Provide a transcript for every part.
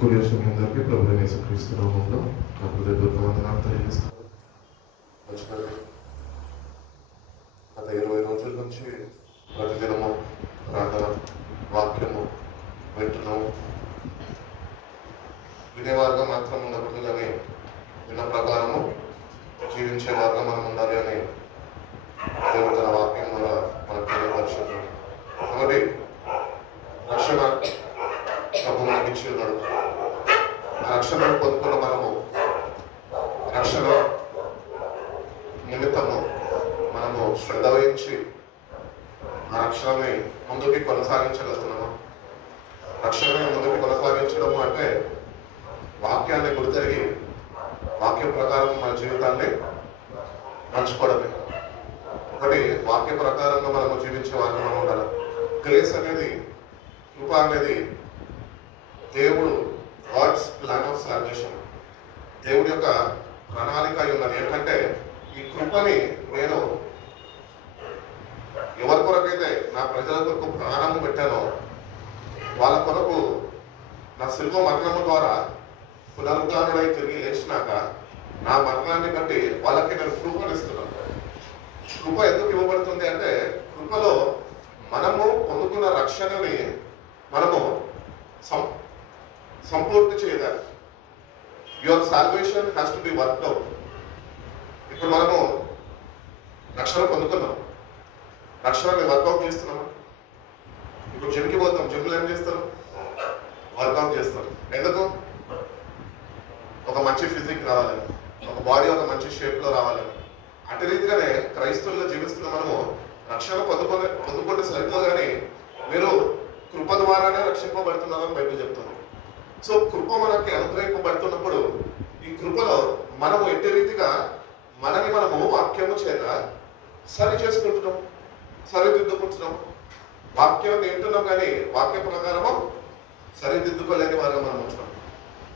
Courier సమయంలోకి ప్రభు యేసుక్రీస్తు నామములో నా హృదయపూర్వక వందనాలు తెలియజేస్తాను. గత 20 రోజుల నుంచి ప్రతిదినము ప్రార్థన వాక్యము వింటున్నాము. వినేవారుగా మాత్రం ఉండకూడదు కానీ విన్న ప్రకారము జీవించేవారుగా మనం ఉండాలి అని దేవుడు తన వాక్యం ద్వారా మనకు తెలియపరుచున్నాడు. కాబట్టి రక్షణ ప్రభు మనకి ఇచ్చి ఉన్నాడు. ఆ రక్షణను పొందుకున్న మనము రక్షణ నిమిత్తము మనము శ్రద్ధ వహించి ఆ రక్షణని ముందుకి కొనసాగించగలుగుతున్నాము. రక్షణని ముందుకు కొనసాగించడము అంటే వాక్యాన్ని గుర్తెరిగి వాక్యం ప్రకారం మన జీవితాన్ని మర్చుకోవడమే. ఒకటి వాక్య ప్రకారంగా మనము జీవించే వారిని మనం ఉండాలి. గ్రేస్ అనేది, కృప అనేది దేవుడు గాడ్స్ ప్లాన్ ఆఫ్ సాల్వేషన్, దేవుడి యొక్క ప్రణాళిక అయి ఉన్నది. ఏంటంటే ఈ కృపని నేను ఎవరి కొరకైతే నా ప్రజల కొరకు ప్రాణం పెట్టానో వాళ్ళ కొరకు నా శిల్వ మరణము ద్వారా పునరుద్ధారుడై తిరిగి లేచినాక నా మరణాన్ని బట్టి వాళ్ళకి నేను కృపనిస్తున్నాను. కృప ఎందుకు ఇవ్వబడుతుంది అంటే కృపలో మనము పొందుకున్న రక్షణని మనము సంపూర్తి చేయదాలి. Your salvation has to be worked out. ఇప్పుడు మనము రక్షణ పొందుకున్నాం, రక్షణని వర్కౌట్ చేస్తున్నాము. ఇప్పుడు జిమ్కి పోతాం, జిమ్లో ఏం చేస్తారు? వర్కౌట్ చేస్తారు. ఎందుకు? ఒక మంచి ఫిజిక్ రావాలని, ఒక బాడీ ఒక మంచి షేప్లో రావాలని. అటు రీతిగానే క్రైస్తవుల్లో జీవిస్తున్న మనము రక్షణ పొందుకుంటే సరిపోదు కానీ మీరు కృప ద్వారానే రక్షింపబడుతున్నారని బైబిల్ చెప్తుంది. సో కృప మనకి అనుగ్రహింపబడుతున్నప్పుడు ఈ కృపలో మనము ఎట్టి రీతిగా మనము వాక్యము చేత సరి చేసుకుంటున్నాం, సరిదిద్దుకుంటున్నాం. వాక్యాన్ని వింటున్నాం కానీ వాక్య ప్రకారము సరిదిద్దుకోలేని వారుగా మనం ఉంటున్నాం.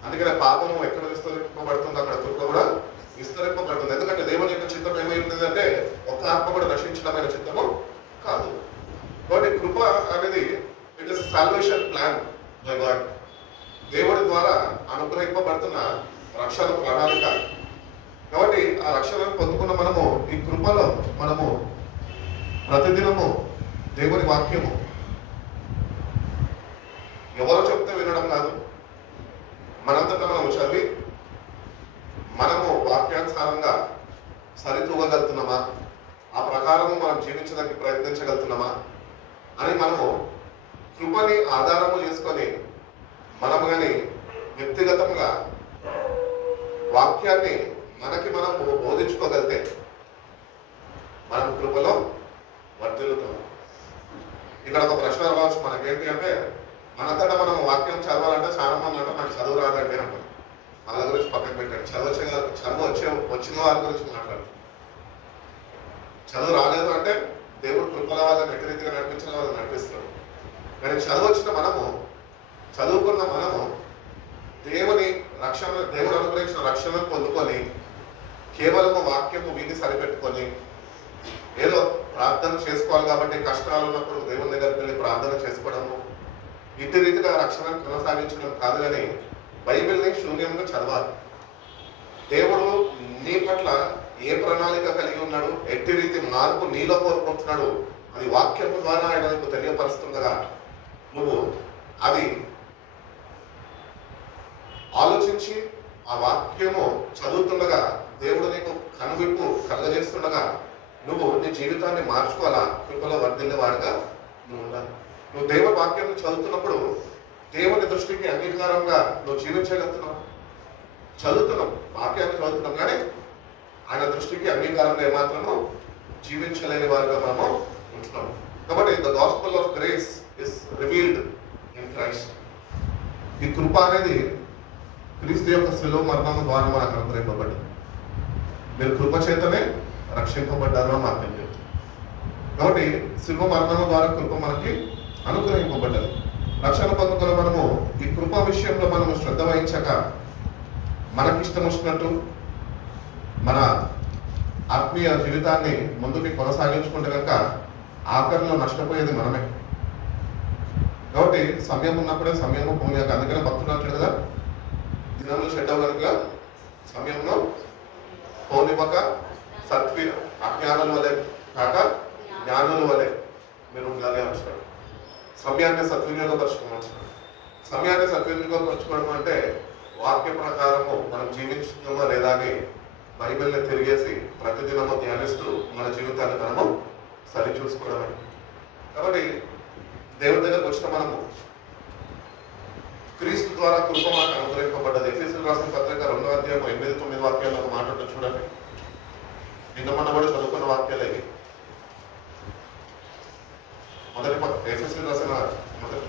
అందుకనే పాపము ఎక్కడ విస్తరింపబడుతుందో అక్కడ కృప కూడా విస్తరింపబడుతుంది. ఎందుకంటే దేవుని యొక్క చిత్తం ఏమై ఉంటుందంటే ఒక ఆత్మ కూడా రక్షించడమైన చిత్తము కాదు. కాబట్టి కృప అనేది it is salvation plan by God. దేవుడి ద్వారా అనుగ్రహింపబడుతున్న రక్షణ ప్రణాళిక. కాబట్టి ఆ రక్షణను పొందుకున్న మనము ఈ కృపలో మనము ప్రతిదినము దేవుని వాక్యము ఎవరో చెప్తే వినడం కాదు, మనంతటా మనము చదివి మనము వాక్యానుసారంగా సరితూగలుగుతున్నామా, ఆ ప్రకారము మనం జీవించడానికి ప్రయత్నించగలుగుతున్నామా అని మనము కృపని ఆధారము చేసుకొని మనము కానీ వ్యక్తిగతంగా వాక్యాన్ని మనము బోధించుకోగలిగితే మనం కృపలో వర్ధిల్లుతాం. ఇక్కడ ఒక ప్రశ్న రావచ్చు మనకేంటి అంటే, మనంతటా మనం వాక్యం చదవాలంటే చాలా మంది అంటే నాకు చదువు రాదంటే అంటారు. వాళ్ళ గురించి పక్కన పెట్టాడు. వచ్చిన వారి గురించి మాట్లాడు. చదువు రాలేదు అంటే దేవుడు కృపల వాళ్ళని ఎక్కరీతిగా నడిపించిన వాళ్ళని నడిపిస్తాడు. కానీ చదువు వచ్చిన మనము, చదువుకున్న మనము దేవుని రక్షణ, దేవుడు అనుగ్రహించిన రక్షణను పొందుకొని కేవలము వాక్యము వీటిని సరిపెట్టుకొని ఏదో ప్రార్థన చేసుకోవాలి కాబట్టి కష్టాలు ఉన్నప్పుడు దేవుని దగ్గరికి వెళ్ళి ప్రార్థన చేసుకోవడము, ఇటు రీతిగా రక్షణను కొనసాగించడం కాదు కానీ బైబిల్ని శూన్యంగా చదవాలి. దేవుడు నీ పట్ల ఏ ప్రణాళిక కలిగి ఉన్నాడు, ఎట్టి రీతి మార్పు నీలో కోరుకుంటున్నాడు అది వాక్యం ద్వారా ఆయన నీకు తెలియపరుస్తుండగా నువ్వు అది ఆలోచించి ఆ వాక్యము చదువుతుండగా దేవుడు నీకు కనువిప్పు కలగజేస్తుండగా నువ్వు నీ జీవితాన్ని మార్చుకోవాలా, కృపలో వర్ధిల్లేవాడుగా నువ్వు ఉండాలి. నువ్వు దేవుని వాక్యం చదువుతున్నప్పుడు దేవుని దృష్టికి అంగీకారంగా నువ్వు జీవించగలుగుతున్నావు. చదువుతున్నాం, వాక్యాన్ని చదువుతున్నాం కానీ ఆయన దృష్టికి అంగీకారంగా ఏమాత్రము జీవించలేని వారుగా మనము ఉంటున్నాం. కాబట్టి the gospel of grace is revealed in Christ. ఈ కృప అనేది క్రీస్తు యొక్క శిలువ మరణం ద్వారా మనకు అనుగ్రహింపబడింది. మీరు కృప చేతనే రక్షింపబడ్డారు అని వాక్యం చెప్తుంది. కాబట్టి శిలువ మరణం ద్వారా కృప మనకి అనుగ్రహింపబడ్డది. రక్షణ పొందుకున్న మనము ఈ కృప విషయంలో మనము శ్రద్ధ వహించక మనకిష్టం వచ్చినట్టు మన ఆత్మీయ జీవితాన్ని ముందుకి కొనసాగించుకుంటే కనుక ఆఖరిలో నష్టపోయేది మనమే. కాబట్టి సమయం ఉన్నప్పుడే సమయము పోనీయక. అందుకనే భక్తులు అంటాడు కదా, దినములు చెడ్డవు కనుక సమయంలో పోనివ్వక అజ్ఞానుల వలె కాక జ్ఞానుల వలె మీరు ఉండాలి అంటున్నాడు. సమయాన్ని సద్వినియోగపరచుకోమంటున్నాడు. సమయాన్ని సద్వినియోగపరచుకోవడం అంటే వాక్య ప్రకారము మనం జీవించుతున్నామా లేదా అని బైబిల్ని తిరిగేసి ప్రతిదినము ధ్యానిస్తూ మన జీవితాన్ని మనము సరిచూసుకోవడమే. కాబట్టి దేవుడి దగ్గరకు వచ్చిన మనము క్రీస్తు ద్వారా కృప మాకు అనుగ్రహింపబడ్డది. ఎఫెసీయులకు రాసిన పత్రిక 2వ అధ్యాయం 8-9 వాక్యాలు ఒక మాట చూడండి. నిన్న మొన్న కూడా చదువుకున్న వాక్యాలు ఇవి. ఎఫెసీయులకు రాసిన మొదటి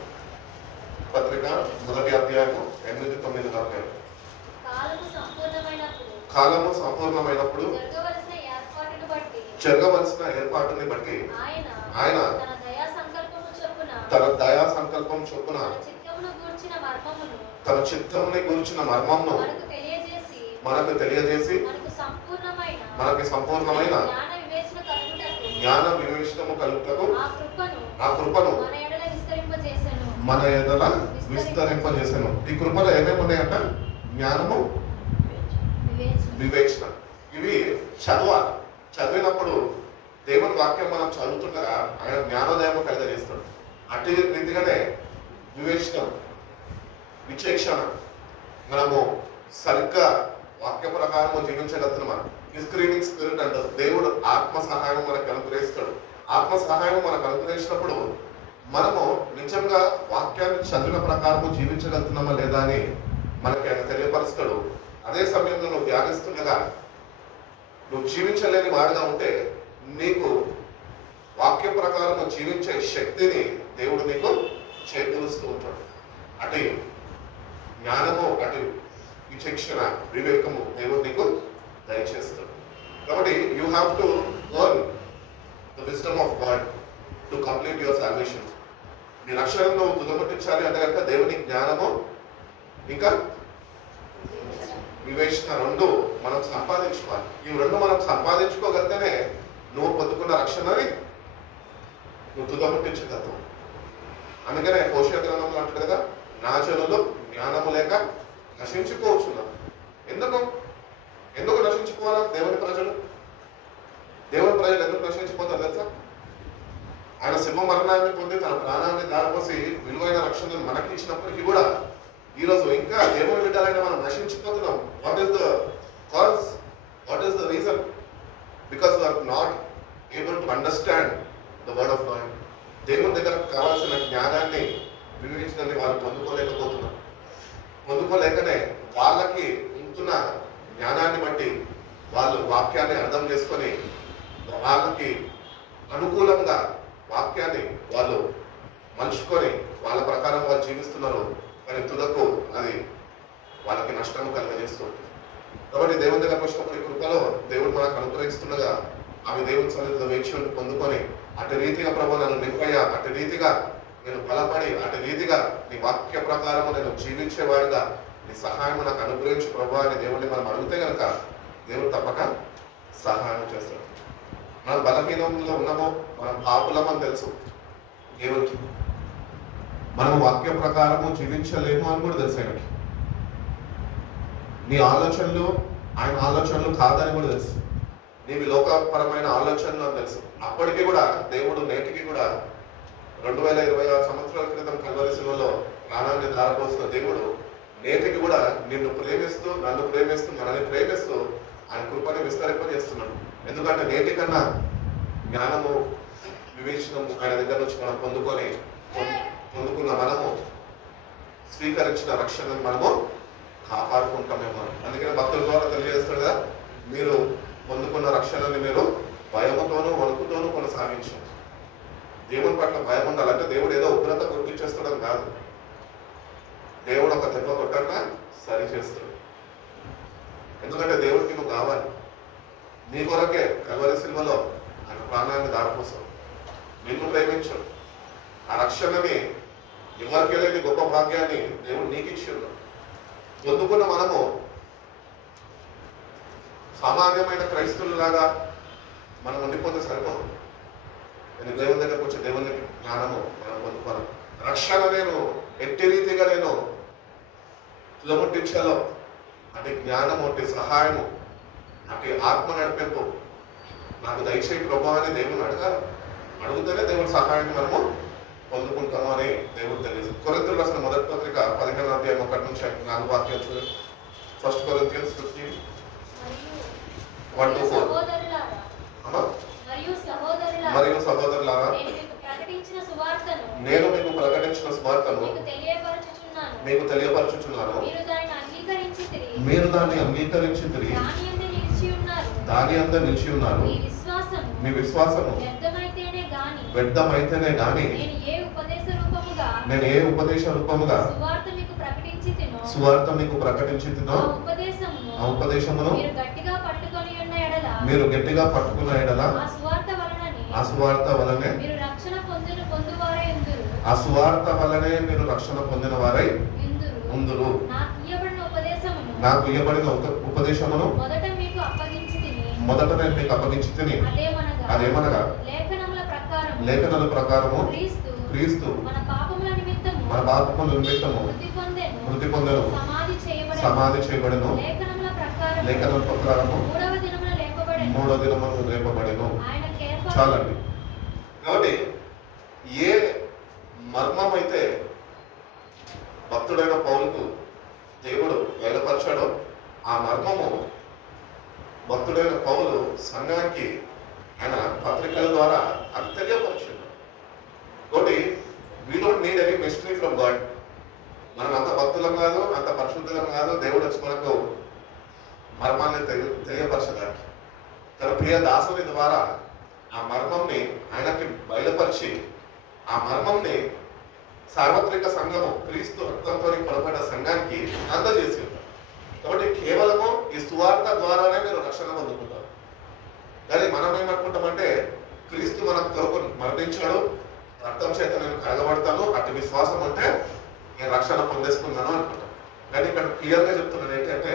పత్రిక 1వ అధ్యాయము 8-9 వాక్యాలు. కాలము సంపూర్ణమైనప్పుడు జరగవలసిన ఏర్పాటుని బట్టి ఆయన తన దయా సంకల్పం చొప్పున తన చిత్తముని గూర్చిన మర్మమును మనకు తెలియజేసి మనకి సంపూర్ణమైన జ్ఞాన వివేచనము కలుగుటకు ఆ కృపను మన ఎడల విస్తరింపజేసాను. ఈ కృపలో ఏమేమి ఉన్నాయంట? జ్ఞానము, వివేచన. ఇవి చదవాలి. చదివినప్పుడు దేవుని వాక్యం మనం చదువుతుండగా ఆయన జ్ఞానోదయము కలుగజేస్తాడు. అట్టి రీతిగానే వివేచన, విచక్షణ, మనము సరిగ్గా వాక్య ప్రకారము జీవించగలుగుతున్నాం. స్క్రీనింగ్ స్పిరిట్ అంటారు. దేవుడు ఆత్మ సహాయం మనకు అనుగ్రహిస్తాడు. ఆత్మ సహాయం మనకు అనుగ్రహించినప్పుడు మనము నిజంగా వాక్యాన్ని చదివిన ప్రకారము జీవించగలుగుతున్నామా లేదా అని మనకి ఆయన తెలియపరుస్తాడు. అదే సమయంలో నువ్వు ధ్యానిస్తుండగా నువ్వు జీవించలేని వాడిగా ఉంటే నీకు వాక్య ప్రకారం జీవించే శక్తిని దేవుడు నీకు చేకూరుస్తూ ఉంటాడు. అటు జ్ఞానము, అటు విచక్షణ, వివేకము దేవుడు నీకు దయచేస్తాడు. కాబట్టి you have to learn the wisdom of God to complete your salvation. నీ రక్షణను తుదముట్టించాలి అంటే కనుక దేవుని జ్ఞానము ఇంకా వివేచన రెండు మనం సంపాదించుకోవాలి. ఈ రెండు మనం సంపాదించుకోగలిగితేనే నువ్వు పొందుకున్న రక్షణని నువ్వు తుదముట్టించగలుగుతావు. అందుకనే హోషేయ గ్రంథంలో అంటాడు కదా, నా జనులు జ్ఞానము లేక నశించుకోవచ్చున్నారు. ఎందుకు నశించుకోవాలా? దేవుని ప్రజలు ఎందుకు నశించిపోతారు తెలుసా? ఆయన సింహ మరణాన్ని పొంది తన ప్రాణాన్ని దారిపోసి విలువైన రక్షణను మనకి ఇచ్చినప్పటికీ కూడా ఈరోజు ఇంకా దేవుని బిడ్డలైన మనం నశించిపోతున్నాం. What is the cause? What is the reason? Because we are not able to understand the word of God. దేవుని దగ్గర కావాల్సిన జ్ఞానాన్ని, వివేచనాన్ని వాళ్ళు పొందుకోలేకనే వాళ్ళకి ఉంటున్న జ్ఞానాన్ని బట్టి వాళ్ళు వాక్యాన్ని అర్థం చేసుకొని వాళ్ళకి అనుకూలంగా వాక్యాన్ని వాళ్ళు మలుచుకొని వాళ్ళ ప్రకారం వాళ్ళు జీవిస్తున్నారు. కానీ తుదకు అది వాళ్ళకి నష్టము కలుగజేస్తుంది. కాబట్టి దేవుని దగ్గరకు వచ్చినప్పుడు ఈ కృపలో దేవుడు మనకు అనుగ్రహిస్తుండగా ఆమె దేవుని సన్నిధిలో వేక్షను పొందుకొని అటు రీతిగా ప్రభు నన్ను నింపయ్యా, అటు రీతిగా నేను బలపడి, అటు రీతిగా నీ వాక్య ప్రకారము నేను జీవించేవాడిగా నీ సహాయం నాకు అనుగ్రహించి ప్రభు అని దేవుడిని మనం అడిగితే కనుక దేవుడు తప్పక సహాయం చేస్తాడు. మనం బలహీనంలో ఉన్నామో, మనం పాపులమని తెలుసు దేవుడికి. మనము వాక్య ప్రకారము జీవించలేము అని కూడా తెలుసు ఆయనకి. నీ ఆలోచనలు ఆయన ఆలోచనలు కాదని కూడా తెలుసు. నీవి లోకపరమైన ఆలోచనలు అని తెలుసు. అప్పటికీ కూడా దేవుడు నేటికి కూడా 2026 సంవత్సరాల క్రితం కల్వరి శిలువలో ప్రాణాన్ని ధారపోసిన దేవుడు నేటికి కూడా నిన్ను ప్రేమిస్తూ, నన్ను ప్రేమిస్తూ, మనల్ని ప్రేమిస్తూ ఆయన కృపని విస్తరింపజేస్తున్నాడు. ఎందుకంటే నేటికన్నా జ్ఞానము, వివేచనము ఆయన దగ్గర నుంచి మనం పొందుకున్న మనము స్వీకరించిన రక్షణను మనము కాపాడుకుంటామేమో. అందుకని భక్తుల ద్వారా తెలియజేస్తాడు కదా, మీరు పొందుకున్న రక్షణని మీరు భయముతోనూ వణుకుతోనూ కొనసాగించు. దేవుని పట్ల భయం ఉండాలంటే దేవుడు ఏదో ఉగ్రత గుర్తించేస్తాడని కాదు. దేవుడు ఒక దెబ్బ కొట్టాక సరి చేస్తాడు. ఎందుకంటే దేవుడికి నువ్వు కావాలి. నీ కొరకే కల్వరి శిలువలో ఆయన ప్రాణాన్ని దారిపోసాడు. నిన్ను ప్రేమించాడు. ఆ రక్షణని ఎవరికి లేని గొప్ప భాగ్యాన్ని దేవుడు నీకు ఇచ్చాడు. పొందుకున్న మనము సామాన్యమైన క్రైస్తవులాగా మనం ఉండిపోతే సరిపోదు. నేను దేవుని దగ్గరకు వచ్చి దేవుని జ్ఞానము మనం పొందుకోవాలి. రక్షణ నేను ఎట్టి రీతిగా నేను తుదముట్టించాలో అటు జ్ఞానము, అటు సహాయము, అటు ఆత్మ నడిపింపు నాకు దయచేయి ప్రభు అని దేవుని అడగాలి. అడుగుతూనే దేవుని సహాయాన్ని మనము పొందుకుంటాము అని దేవుడు తెలియదు. కొరింథీయులకు రాసిన మొదటి పత్రిక 15వ అధ్యాయం 1 నుంచి 4 వాక్యాలు చూడండి. 1 Corinthians 15:1-4. మరియు సహోదరులారా, నేను మీకు ప్రకటించిన సువార్తను మీకు తెలియపరచుచున్నాను. మీరు దాన్ని అంగీకరించితిరి, దాని అందు నిలిచి ఉన్నారు. మీ విశ్వాసము వ్యర్థమైతేనే గాని నేను ఏ ఉపదేశ రూపముగా సువార్త మీకు ప్రకటించితినో ఆ ఉపదేశమును మీరు గట్టిగా పట్టుకున్న ఎడల ఆ సువార్త వలనే మీరు రక్షణ పొందిన వారై ఉందురు. నాకు ఇయ్యబడిన ఉపదేశమును మొదట నేను మీకు అప్పగించి తిని, అదేమనగా లేఖనల ప్రకారము క్రీస్తు మన పాపముల నిమిత్తము మృతి పొందెను, సమాధి చేయబడెను, లేఖనల ప్రకారము 3వ దినమున లేపబడెను. చాలండి. కాబట్టి ఏ మర్మం అయితే భక్తుడైన పౌలుకు దేవుడు బయలుపరిచాడో ఆ మర్మము భక్తుడైన పౌలు సంఘానికి ఆయన పత్రికల ద్వారా అది తెలియపరిచాడు. కాబట్టి we don't need any mystery from God. మనం అంత భక్తులం కాదు, అంత పరిశుద్ధులం కాదు. దేవుడు వచ్చి మనకు మర్మాన్ని తెలియపరచడానికి తన ప్రియ దాసుని ద్వారా ఆ మర్మంని ఆయనకి బయలుపరిచి ఆ మర్మంని సార్వత్రిక సంఘము క్రీస్తు రక్తంతో కొనబడ్డ సంఘానికి అందజేసి ఉంటారు. కాబట్టి కేవలము ఈ సువార్త ద్వారానే మీరు రక్షణ పొందుకుంటారు. కానీ మనం ఏమనుకుంటామంటే క్రీస్తు మన కొరకు మరణించాడు, రక్తం చేత నేను కడగబడతాను, అటు విశ్వాసం అంటే నేను రక్షణ పొందేసుకున్నాను అనుకుంటాను. కానీ ఇక్కడ క్లియర్గా చెప్తున్నాను ఏంటంటే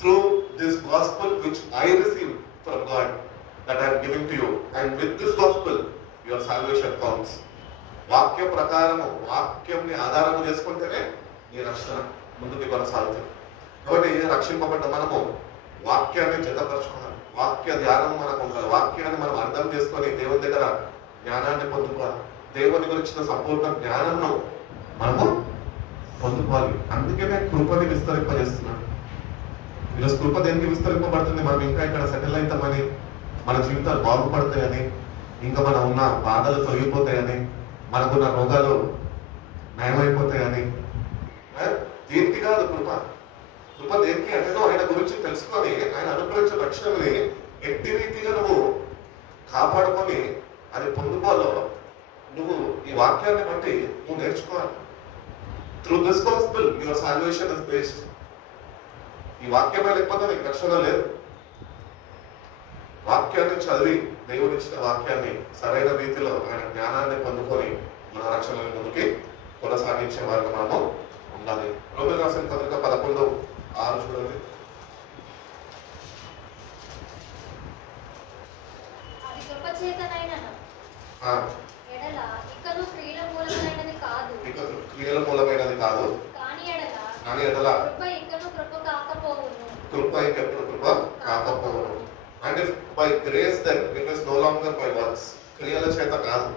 through this gospel which I receive from God that I'm giving to you and with this gospel your salvation comes. వాక్య ప్రకారము వాక్యంని ఆధారము చేసుకుంటేనే ఈ రక్షణ ముందుకు కొనసాగుతుంది. కాబట్టి రక్షింపబడ్డ మనము వాక్యాన్ని జతపరచుకోవాలి. వాక్య ధ్యానం మనకు ఉండాలి. వాక్యాన్ని మనం అర్థం చేసుకొని దేవుని దగ్గర జ్ఞానాన్ని పొందుకోవాలి. దేవుని గురించిన సంపూర్ణ జ్ఞానంను మనము పొందుకోవాలి. అందుకనే కృపని విస్తరింపజేస్తున్నాడు. ఈరోజు కృప దేనికి విస్తరింపబడుతుంది? మనం ఇంకా ఇక్కడ సెటిల్ అవుతామని, మన జీవితాలు బాగుపడతాయని, ఇంకా మనం ఉన్న బాధలు తొలగిపోతాయని, మనకున్న రోగాలు నయమైపోతాయని. దేనికి కాదు కృప. కృప దేనికి అంటే ఆయన గురించి తెలుసుకొని ఆయన అనుగ్రహించిన రక్షణని ఎట్టి రీతిగా నువ్వు కాపాడుకొని అది పొందుకోవాలో నువ్వు ఈ వాక్యాన్ని బట్టి నువ్వు నేర్చుకోవాలి. Through this gospel your salvation is based. ఈ వాక్యమే లేకపోతే నీకు రక్షణ లేదు. వాక్యాన్ని చదివి దేవుడిచ్చిన వాక్యాన్ని సరైన రీతిలో ఆయన జ్ఞానాన్ని పొందుకొని మన రక్షణని ముందుకి కొనసాగించే వారికి మనము ఉండాలి. రోమిలకు రాసిన పత్రిక 11:6 చూడండి. క్రియల మూలమైనది కాదు, కానీ ఎడల కృప ఇంకెప్పుడు కృప కాకపోవును. And if by grace then it is no longer by works. క్రియల చేత కాదు.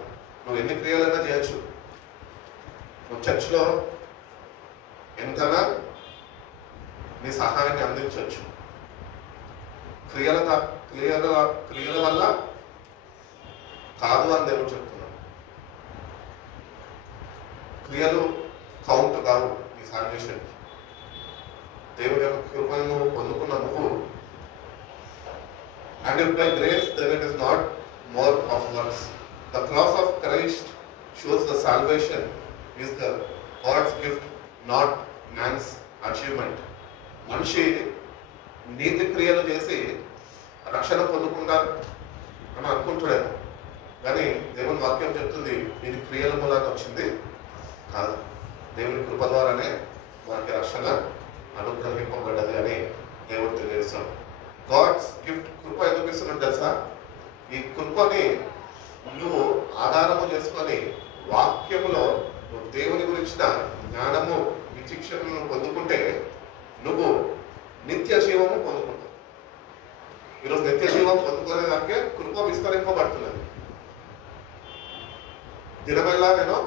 నువ్వు ఎన్ని క్రియలైనా చేయొచ్చు. నువ్వు చర్చ్లో ఎంతనా నీ సహాయాన్ని అందించవచ్చు. క్రియల వల్ల కాదు అని దేవుడు చెప్తున్నాడు. క్రియలు కౌంట్ కావు నీ సాల్వేషన్. దేవుడి యొక్క కృపను నువ్వు పొందుకున్న నువ్వు and if by grace then it is not more of works. The cross of Christ shows the salvation is the God's gift, not man's achievement. మనిషి నీతి క్రియలు చేసి రక్షణ పొందుకుంటారు అని అనుకుంటున్నాడు. కానీ దేవుని వాక్యం చెప్తుంది ఇది క్రియల మూలంగా వచ్చింది కాదు. దేవుని కృప ద్వారానే వారికి రక్షణ అనుగ్రహింపబడ్డది అని దేవుడు తెలియజేస్తాడు. గాడ్స్ గిఫ్ట్ కృప ఎందుకు ఇస్తున్నట్టు తెలుసా? ఈ కృపని నువ్వు ఆధారము చేసుకొని వాక్యములో నువ్వు దేవుని గురించిన జ్ఞానము విచక్షణను పొందుకుంటే నువ్వు జీవము పొందుకుంటాం. ఈరోజు నిత్య జీవం పొందుకునే దానికే కృప విస్తరింపబడుతున్నది. దినమెల్లా నేను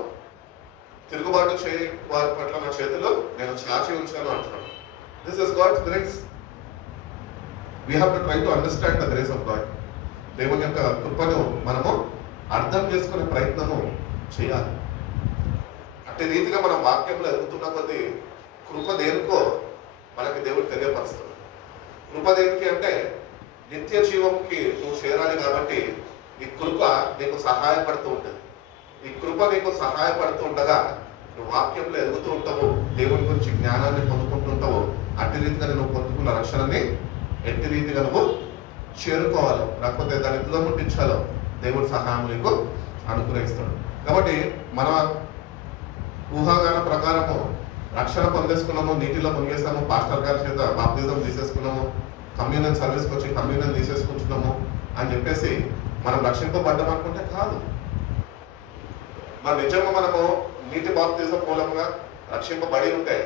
తిరుగుబాటు చేయి వారి పట్ల నా చేతిలో నేను చాచి ఉంచాను అంటున్నాను. This is God's grace. We have to try to understand the grace of God. దేవుని యొక్క కృపను మనము అర్థం చేసుకునే ప్రయత్నము చేయాలి. అంటే రీతిగా మనం వాక్యంలో ఎదుగుతున్న కొద్దీ కృప దేనికో మనకి దేవుడు తెలియపరుస్తుంది. కృప దేనికి అంటే నిత్య జీవంకి నువ్వు చేరాలి కాబట్టి ఈ కృప నీకు సహాయపడుతూ ఉంటుంది. ఈ కృప నీకు సహాయపడుతూ ఉండగా నువ్వు వాక్యంలో ఎదుగుతూ ఉంటావు, దేవుని గురించి జ్ఞానాన్ని పొందుకుంటుంటావు. అట్టి రీతిగా నువ్వు పొందుకున్న రక్షణని ఎట్టి రీతిగా నువ్వు చేరుకోవాలి, లేకపోతే దాన్ని తుదముట్టించాలో దేవుడి సహాయం నీకు అనుగ్రహిస్తాడు. కాబట్టి మన ఊహాగాన ప్రకారము రక్షణ పొందేసుకున్నాము, నీటిలో మునిగేసాము, పాస్టర్ గారి చేత బాప్తిజం తీసేసుకున్నాము, కమ్యూనియన్ సర్వీస్కి వచ్చి కమ్యూనియన్ తీసేసుకుంటున్నాము అని చెప్పేసి మనం రక్షింపబడ్డాం అనుకుంటే కాదు. మరి నిజంగా మనము నీటి బాప్తిజం మూలంగా రక్షింపబడి ఉంటే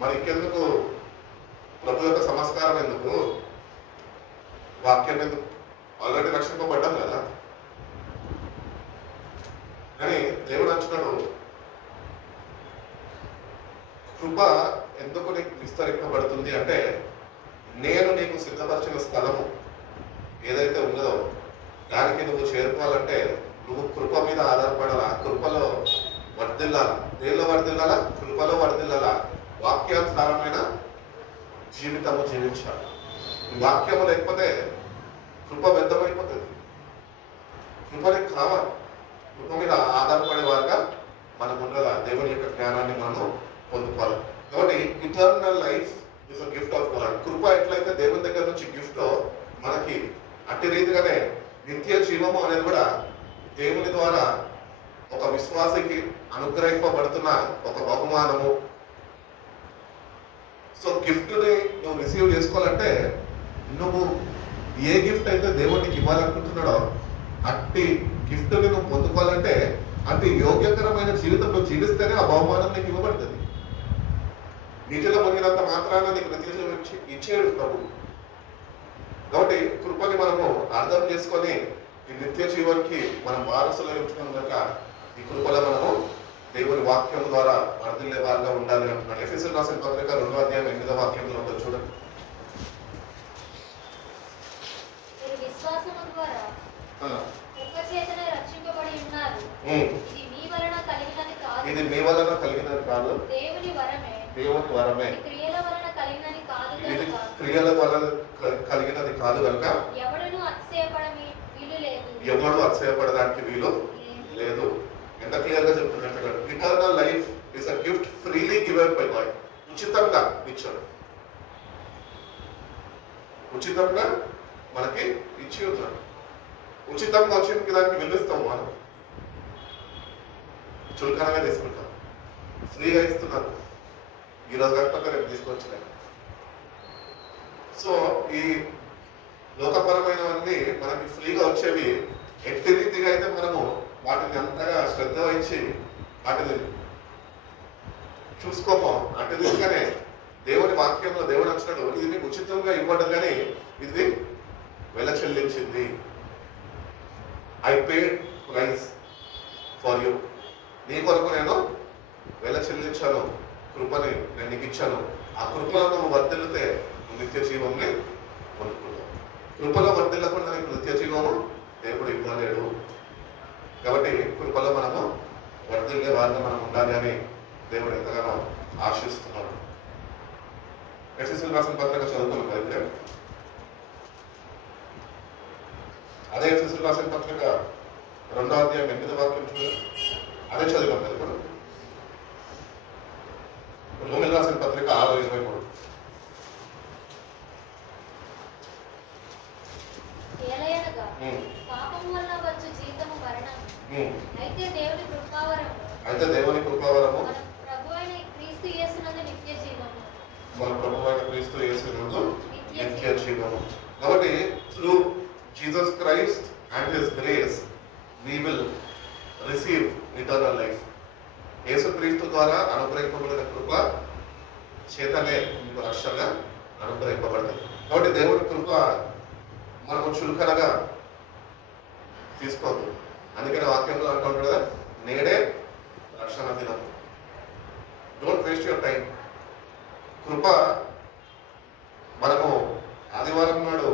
మరి ఇంకెందుకు ప్రభు యొక్క సంస్కారం ఎందుకు, వాక్యం ఎందుకు? ఆల్రెడీ రక్షింపబడ్డాం కదా. కానీ దేవుడు అంటున్నాడు, కృప ఎందుకు నీకు విస్తరింపబడుతుంది అంటే నేను నీకు సిద్ధపరిచిన స్థలము ఏదైతే ఉన్నదో దానికి నువ్వు చేరుకోవాలంటే నువ్వు కృప మీద ఆధారపడాలా, కృపలో వర్ధిల్లాలా. దేనిలో వర్ధిల్లాలా? కృపలో వర్ధిల్లాలా. వాక్యానుసారమైన జీవితము జీవించాలి. ఈ వాక్యము లేకపోతే కృప వ్యర్థమైపోతుంది. కృపని కావాలి. కృప మీద ఆధారపడే వారుగా మనం ఉండాలా. దేవుని యొక్క జ్ఞానాన్ని మనం పొందుకోవాలి. కాబట్టి eternal life is a gift of God. కృప ఎట్లయితే దేవుని దగ్గర నుంచి గిఫ్ట్ మనకి అట్టి రీతిగానే నిత్య జీవము అనేది కూడా దేవుని ద్వారా ఒక విశ్వాసికి అనుగ్రహింపబడుతున్న ఒక బహుమానము. సో గిఫ్ట్ని నువ్వు రిసీవ్ చేసుకోవాలంటే నువ్వు ఏ గిఫ్ట్ అయితే దేవుడికి ఇవ్వాలనుకుంటున్నాడో అట్టి గిఫ్ట్ని నువ్వు పొందుకోవాలంటే అతి యోగ్యకరమైన జీవితం నువ్వు జీవిస్తేనే ఆ బహుమానం నీకు ఇవ్వబడుతుంది. నీటిలో మునిగినంత మాత్రాన నీకు నిత్య జీవం ఇచ్చేయడు ప్రభు. కాబట్టి కృపని మనము అర్థం చేసుకొని ఈ నిత్య జీవానికి మనం వారసులు ఉంచుకున్న కనుక ఈ కృపలో మనము దేవుని వాక్యం ద్వారా వర్ధిల్లే వారిగా ఉండాలి అంటున్నాడు. ఎఫెసీయులకు రాసిన పత్రిక 2వ అధ్యాయం 8వ వాక్యంలో ఉంటుంది చూడండి. విశ్వాసము ద్వారా కృపచేతనే రక్షింపబడి ఉన్నారు. ఇది మీ వలన కలిగినది కాదు. ఇది మీ వలన కలిగినది కాదు. దేవుని వరమే. దేవుని వరమే. క్రియల వలన కలిగినది కాదు. ఇది క్రియల వలన కలిగినది కాదు కనుక ఎవడును అతిశయపడని వీలు లేదు. ఎవడు అతిశయపడడానికి వీలు లేదు. ఎంత క్లియర్ గా చెప్తున్నట్టు eternal life is a gift freely given by God. ఉచితంగా ఇచ్చాడు. ఉచితంగా మనకి ఇచ్చి ఉన్నాడు. ఉచితంగా వచ్చిన దానికి విలువిస్తాం మనం, చులకనగా తీసుకుంటాం. ఫ్రీగా ఇస్తున్నారు, ఈరోజు కాకపోతే రేపు తీసుకొచ్చినాయి. సో ఈ లోకపరమైనవన్నీ మనకి ఫ్రీగా వచ్చేవి ఎట్టి రీతిగా అయితే మనము వాటిని అంతగా శ్రద్ధ వహించి వాటిని చూసుకోమో అట్టి రీతిగానే దేవుని వాక్యంలో దేవుడు అంటున్నాడు, ఇది మీకు ఉచితంగా ఇవ్వడం కానీ ఇది వెల చెల్లించింది. I paid price for you. నీ కొరకు నేను వెల చెల్లించాను, కృపని నేను నీకు ఇచ్చాను. ఆ కృపలో నువ్వు వర్ధిల్లితే నువ్వు నిత్య జీవంని పొందుకుంటావు. కృపలో వర్ధిల్లకుండా నీకు నిత్య జీవము దేవుడు ఇవ్వలేడు. కాబట్టి కృపలో మనము వర్ధిల్లే వారిగా మనం ఉండాలి అని దేవుడు ఎంతగానో ఆశిస్తున్నాడు. ఎఫెసీయులకు రాసిన పత్రిక చదువుకున్నాం కదా ఇప్పుడే. అదే ఎఫెసీయులకు రాసిన పత్రిక 2వ అధ్యాయం 8వ వాక్యం చూడండి. అదే చదివాం కదా ఇప్పుడు. రోమీయులకు రాసిన పత్రిక 6:23. ఏలయనగా పాపము వలన వచ్చు జీతము మరణం. అయితే దేవుని కృపావరము మన ప్రభువైన క్రీస్తు యేసునందు నిత్య జీవము. నిత్య జీవము. కాబట్టి through Jesus Christ and his grace we will receive eternal life. యేసుక్రీస్తు ద్వారా అనుగ్రహింపబడిన కృప చేతనే మీకు రక్షణ అనుగ్రహింపబడతాయి. కాబట్టి దేవుడి కృప మనము చులకనగా తీసుకోవద్దు. అందుకని వాక్యంలో అంటుంటాడు కదా, నేడే రక్షణ దినం. Don't waste your time. కృప మనము ఆదివారం నాడు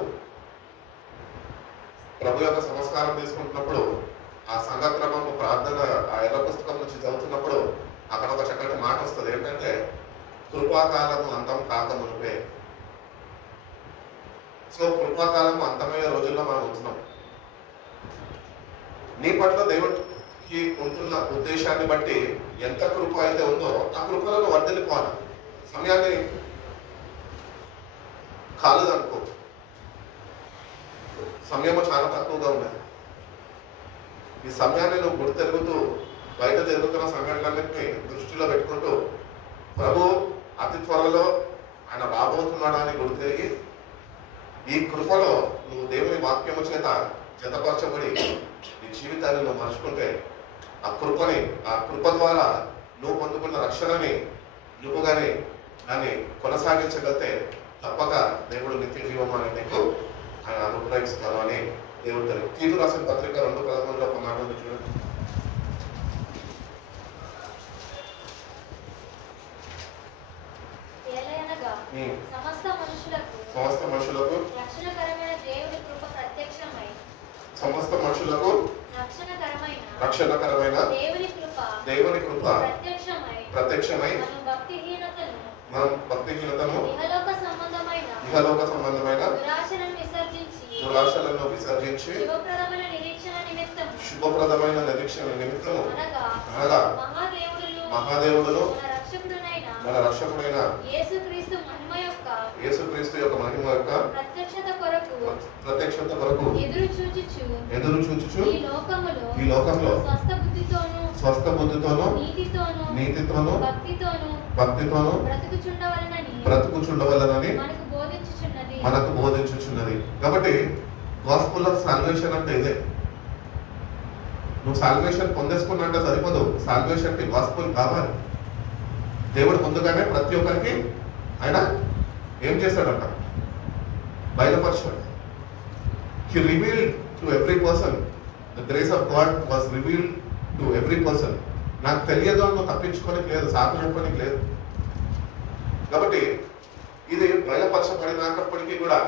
ప్రభు యొక్క సంస్కారం తీసుకుంటున్నప్పుడు ఆ సంఘక్రమము ప్రార్థన ఆ ఎర్ర పుస్తకం నుంచి చదువుతున్నప్పుడు అక్కడ ఒక చక్కటి మాట వస్తుంది. ఏంటంటే కృపాకాలము అంతం కాక మునిపే. సో కృపాకాలము అంతమయ్యే రోజుల్లో మనం ఉంటున్నాం. నీ పట్ల దేవుడికి ఉంటున్న ఉద్దేశాన్ని బట్టి ఎంత కృప అయితే ఉందో ఆ కృపలను వర్ధిల్లిపోవాలి. సమయాన్ని కాలేదనుకో, సమయము చాలా తక్కువగా ఉన్నది. ఈ సమయాన్ని నువ్వు గుడి తిరుగుతూ బయట జరుగుతున్న సంఘటనలన్నింటినీ దృష్టిలో పెట్టుకుంటూ ప్రభు అతి త్వరలో ఆయన రాబోతున్నాడు అని గుడి తిరిగి ఈ కృపలో నువ్వు దేవుని వాక్యము చేత జతపరచబడి నీ జీవితాన్ని నువ్వు మర్చుకుంటే ఆ కృప ద్వారా నువ్వు పొందుకున్న రక్షణని నువ్వు కానీ దాన్ని కొనసాగించగలితే తప్పక దేవుడు నిత్య జీవం అని నీకు ఆయన అనుగ్రహిస్తాను అని దేవుడు తెలియదు. తీరు రాసిన పత్రిక 2:11 ఒక మాట ఉంది చూడండి. సమస్త మనుషులకు రక్షణకరమైన దేవుని కృప ప్రత్యక్షమై మనం భక్తిహీనతను ఇహలోక సంబంధమైన దురాశలను విసర్జించి శుభప్రదమైన నిరీక్షణ నిమిత్తము అనగా మహాదేవుడును మన రక్షకుడైన యేసుక్రీస్తు యొక్క మహిమ యొక్క ప్రత్యక్షత కొరకు ఎదురు చూచుచు ఈ లోకంలో స్వస్థ బుద్ధితోను నీతితోను భక్తితోను బ్రతుకుచుండవలనని మనకు బోధించుచున్నది. కాబట్టి గాస్పుల్ ఆఫ్ సాల్వేషన్ అంటే ఇదే. నువ్వు సాల్వేషన్ పొందేసుకున్నట్టే సరిపోదు, సాల్వేషన్ కి గాస్పుల్ కావాలి. దేవుడు ముందుగానే ప్రతి ఒక్కరికి ఆయన ఏం చేశాడంట, బయలుపరిచాడు. He revealed to every person. The grace of God was revealed to every person. నాకు తెలియదు అని నువ్వు తప్పించుకోనికి లేదు, సాకు చెప్పడానికి లేదు. కాబట్టి ఇది బయలుపరచబడినప్పటికీ కూడా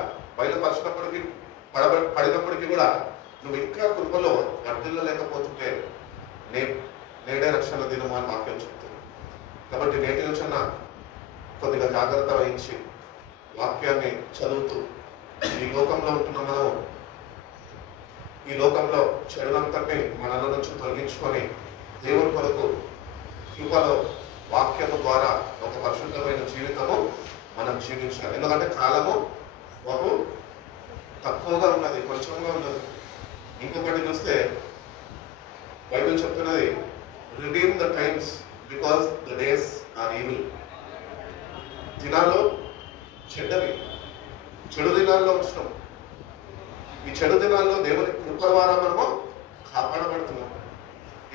పడినప్పటికీ కూడా నువ్వు ఇంకా కృపలో వర్ధిల్లలేకపోతుంటే నేడే రక్షణ దినం అని వాక్యం చెప్తుంది. కాబట్టి నేటి నుంచన్న కొద్దిగా జాగ్రత్త వహించి వాక్యాన్ని చదువుతూ ఈ లోకంలో ఉంటున్న మనం ఈ లోకంలో చెడునంతటిని మనలో నుంచి తొలగించుకొని దేవుని కొరకు కృపలో వాక్యము ద్వారా ఒక పరిశుద్ధమైన జీవితము మనం జీవించాలి. ఎందుకంటే కాలము బహు తక్కువగా ఉన్నది, కొంచెంగా ఉన్నది. ఇంకొకటి చూస్తే బైబిల్ చెప్తున్నది, redeem the times because the days are evil. దినాలు చెడ్డవి, చెడు దినాల్లో ఉంచడం. ఈ చెడు దినాల్లో దేవుని కృప ద్వారా మనము కాపాడబడుతున్నాము.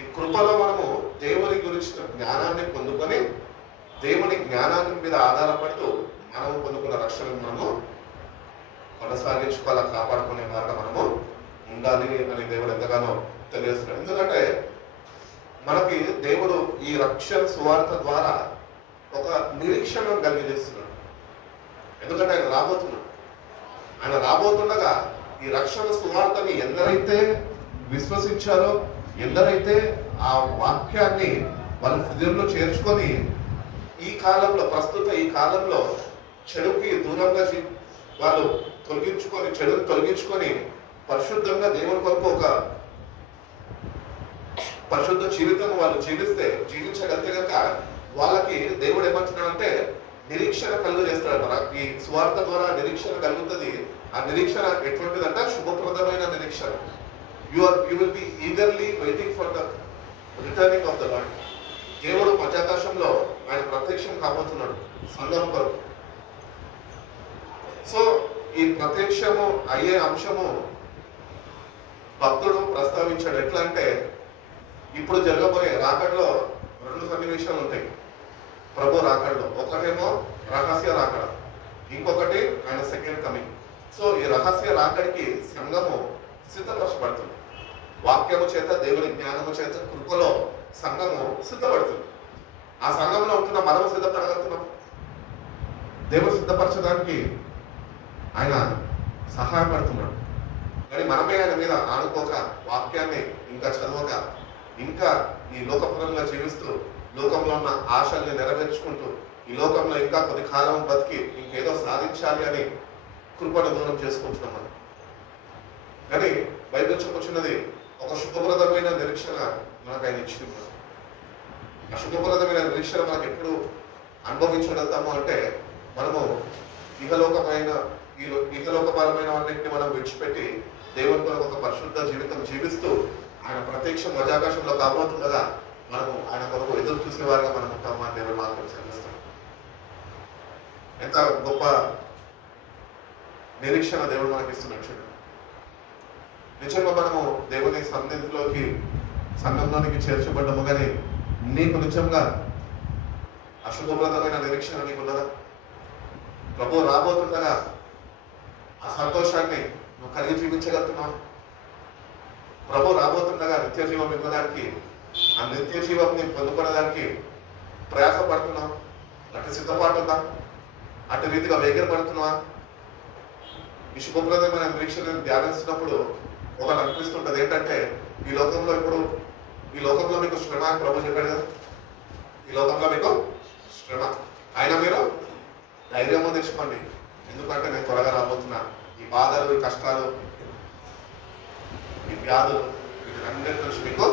ఈ కృపలో మనము దేవుని గురించిన జ్ఞానాన్ని పొందుకొని దేవుని జ్ఞానాన్ని మీద ఆధారపడుతూ మనము పొందుకున్న రక్షణను మనము కొనసాగించుకోవాలా, కాపాడుకునే మార్గం మనము ఉండాలి అని దేవుడు ఎంతగానో తెలియజేస్తున్నాడు. ఎందుకంటే మనకి దేవుడు ఈ రక్షణ సువార్త ద్వారా ఒక నిరీక్షణ కలిగజేస్తున్నాడు. ఎందుకంటే ఆయన రాబోతుండగా ఈ రక్షణ సువార్తని ఎందరైతే విశ్వసించారో, ఎందరైతే ఆ వాక్యాన్ని వాళ్ళ హృదయంలో చేర్చుకొని ఈ కాలంలో చెడుకి దూరంగా వాళ్ళు చెడుని తొలగించుకొని పరిశుద్ధంగా దేవుని కొరకు ఒక పరిశుద్ధ జీవితం వాళ్ళు జీవించగలిగితే కనుక వాళ్ళకి దేవుడు ఏమంటున్నాడంటే నిరీక్షణ కలుగజేస్తాడు. ఈ స్వార్థ ద్వారా నిరీక్షణ కలుగుతుంది. ఆ నిరీక్షణ ఎటువంటిదంటే శుభప్రదమైన నిరీక్షణ. You will be eagerly waiting for the returning of the lord. దేవుడు మధ్యాకాశంలో ఆయన ప్రత్యక్షం కాబోతున్నాడు సంఘం కొరకు. సో ఈ ప్రత్యక్షము అయ్యే అంశము భక్తుడు ప్రస్తావించాడు. ఎట్లా అంటే ఇప్పుడు జరగబోయే రాకడలో 2 సన్నివేశాలు ఉంటాయి ప్రభు రాకడలో. ఒకటేమో రహస్య రాకడ, ఇంకొకటి ఆయన సెకండ్ కమింగ్. సో ఈ రహస్య రాకడికి సంఘము సిద్ధపరచబడుతుంది. వాక్యము చేత, దేవుని జ్ఞానము చేత, కృపలో సంఘము సిద్ధపడుతుంది. ఆ సంఘంలో ఉంటున్న మనము సిద్ధపడగలుగుతున్నాం. దేవుడు సిద్ధపరచడానికి ఆయన సహాయపడుతున్నాడు. కానీ మనమే ఆయన మీద ఆనుకోక, వాక్యాన్ని ఇంకా చదవక, ఇంకా ఈ లోకపరంగా జీవిస్తూ, లోకంలో ఉన్న ఆశల్ని నెరవేర్చుకుంటూ, ఈ లోకంలో ఇంకా కొద్ది కాలం బతికి ఇంకేదో సాధించాలి అని కృపను దూరం చేసుకుంటున్నాం మనం. కానీ బైబిల్ చెప్పుచున్నది ఒక శుభప్రదమైన నిరీక్షణ మనకు ఆయన ఇచ్చింది. ఆ శుభప్రదమైన నిరీక్షణ మనకు ఎప్పుడు అనుభవించగలుగుతాము అంటే, మనము ఇహలోకపరమైన అన్నింటినీ మనం విడిచిపెట్టి దేవుని కొరకు ఒక పరిశుద్ధ జీవితం జీవిస్తూ ఆయన ప్రత్యక్ష మధ్యాకాశంలో కాబోతుండగా మనము ఆయన కొరకు ఎదురు చూసేవారుగా మనం ఉంటాము అని దేవుడు మాత్రం చెల్లిస్తాం. ఎంత గొప్ప నిరీక్షణ దేవుడు మనకి ఇస్తున్నాడు చూడండి. నిజంగా మనము దేవుని సన్నిధిలోకి, సంఘంలోనికి చేర్చబడ్డము, కానీ నీకు నిజంగా అశుభప్రదమైన నిరీక్షణ నీకున్నదా? ప్రభు రాబోతుండగా ఆ సంతోషాన్ని నువ్వు కలిగి జీవించగలుగుతున్నావు? ప్రభు రాబోతుండగా నిత్య జీవం ఇవ్వడానికి, ఆ నిత్య జీవం పొందుకోవడానికి ప్రయాసపడుతున్నావు? అటు సిద్ధపాటు ఉందా? అటు రీతిగా వేగిరపడుతున్నావా? ఈ శుభప్రదమైన నిరీక్షణను ధ్యానిస్తున్నప్పుడు ఒకటి అనిపిస్తుంటది ఏంటంటే, ఈ లోకంలో మీకు శ్రమ అని ప్రభు చెప్పాడు కదా. ఈ లోకంలో మీకు శ్రమ, ఆయన మీరు ధైర్యము తెచ్చుకోండి, ఎందుకంటే నేను త్వరగా రాబోతున్నా. ఈ బాధలు, ఈ కష్టాలు, ఈ వ్యాధులు, వీటన్నిటి నుంచి మీకు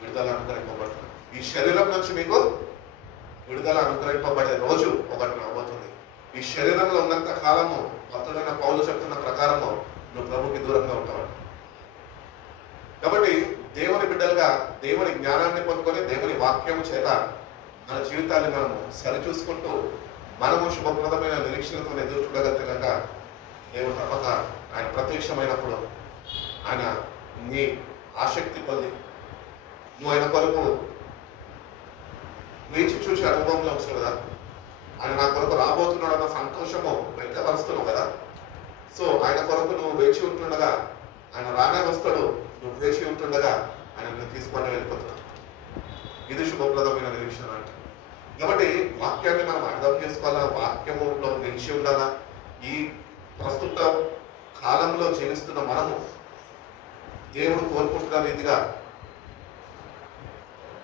విడుదల అనుగ్రహింపబడుతుంది. ఈ శరీరం నుంచి మీకు విడుదల అనుగ్రహింపబడే రోజు ఒకటి రాబోతుంది. ఈ శరీరంలో ఉన్నంత కాలము భక్తుడైన పౌలు చెప్తున్న ప్రకారము నువ్వు ప్రభుకి దూరంగా ఉంటావు. కాబట్టి దేవుని బిడ్డలుగా దేవుని జ్ఞానాన్ని పొందుకొని, దేవుని వాక్యము చేత మన జీవితాన్ని మనము సరిచూసుకుంటూ, మనము శుభప్రదమైన నిరీక్షణతో ఎదురు చూడగలిగితే కనుక దేవుడు తప్పక ఆయన ప్రత్యక్షమైనప్పుడు ఆయన నీ ఆసక్తి కొద్ది నువ్వు ఆయన కొరకు వేచి చూసే అనుభవంలో వచ్చావు కదా. ఆయన నా కొరకు రాబోతున్నాడు అన్న సంతోషము వ్యక్తపరుస్తున్నావు కదా. సో ఆయన కొరకు నువ్వు వేచి ఉంటుండగా, ఆయన రానే వస్తాడు, నువ్వు వేచి ఉంటుండగా ఆయన నువ్వు తీసుకొని వెళ్ళిపోతున్నావు. ఇది శుభప్రదమైన నిరీక్షణ అంటే. కాబట్టి వాక్యాన్ని మనం అర్థం చేసుకోవాలా, వాక్యములో నిలిచి ఉండాలా. ఈ ప్రస్తుత కాలంలో జీవిస్తున్న మనము దేవుడు కోరుకుంటున్న రీతిగా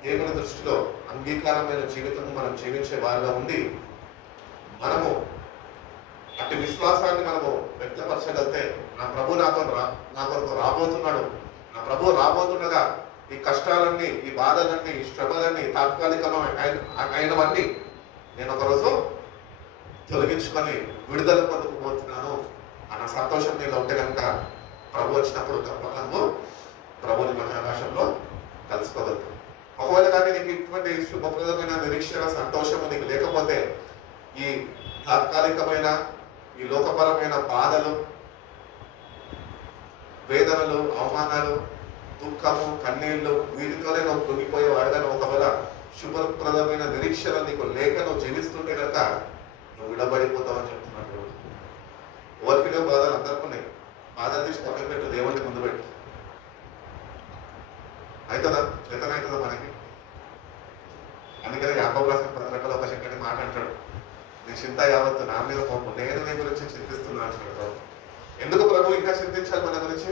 దేవుని దృష్టిలో అంగీకారమైన జీవితము మనం జీవించే వారిగా ఉండి, మనము అట్టి విశ్వాసాన్ని మనము వ్యక్తపరచగలిగితే, నా ప్రభు నా కొరకు రాబోతున్నాడు, నా ప్రభు రాబోతుండగా ఈ కష్టాలన్నీ, ఈ బాధలన్నీ, ఈ శ్రమలన్నీ తాత్కాలికమైనవన్నీ నేను ఒకరోజు తొలగించుకొని విడుదల పొందుకుపోతున్నాను అన్న సంతోషం నీలో ఉంటే కనుక ప్రభు వచ్చినప్పుడు తప్పకుండా ప్రభుని మన ఆకాశంలో కలుసుకోగలుగుతాం. ఒకవేళ కానీ నీకు ఇటువంటి శుభప్రదమైన నిరీక్షణ, సంతోషము నీకు లేకపోతే, ఈ తాత్కాలికమైన, ఈ లోకపరమైన బాధలు, వేదనలు, అవమానాలు, దుఃఖము, కన్నీళ్లు, వీటితోనే నువ్వు కృంగిపోయేవాడుగా, ఒకవేళ శుభప్రదమైన నిరీక్షణ నీకు లేక నువ్వు జీవిస్తుంటే కనుక నువ్వు విడబడిపోతావని చెప్తున్నాడు. ఎవరికి నువ్వు బాధలు అందరికీ ఉన్నాయి. బాధలు తీసి పక్కన పెట్టు, దేవుడిని ముందు పెట్టు. అవుతుందా? చేతన అవుతుందా మనకి? అందుకని యాకోబు రాసిన పత్రికలో ఒక చక్కటి మాట అంటాడు, నీ చింత యావత్తు నా మీద పోపు, నేను నీ గురించి చింతిస్తున్నాను అంటాడు. ఎందుకు ప్రభు ఇంకా చింతించాలి మన గురించి?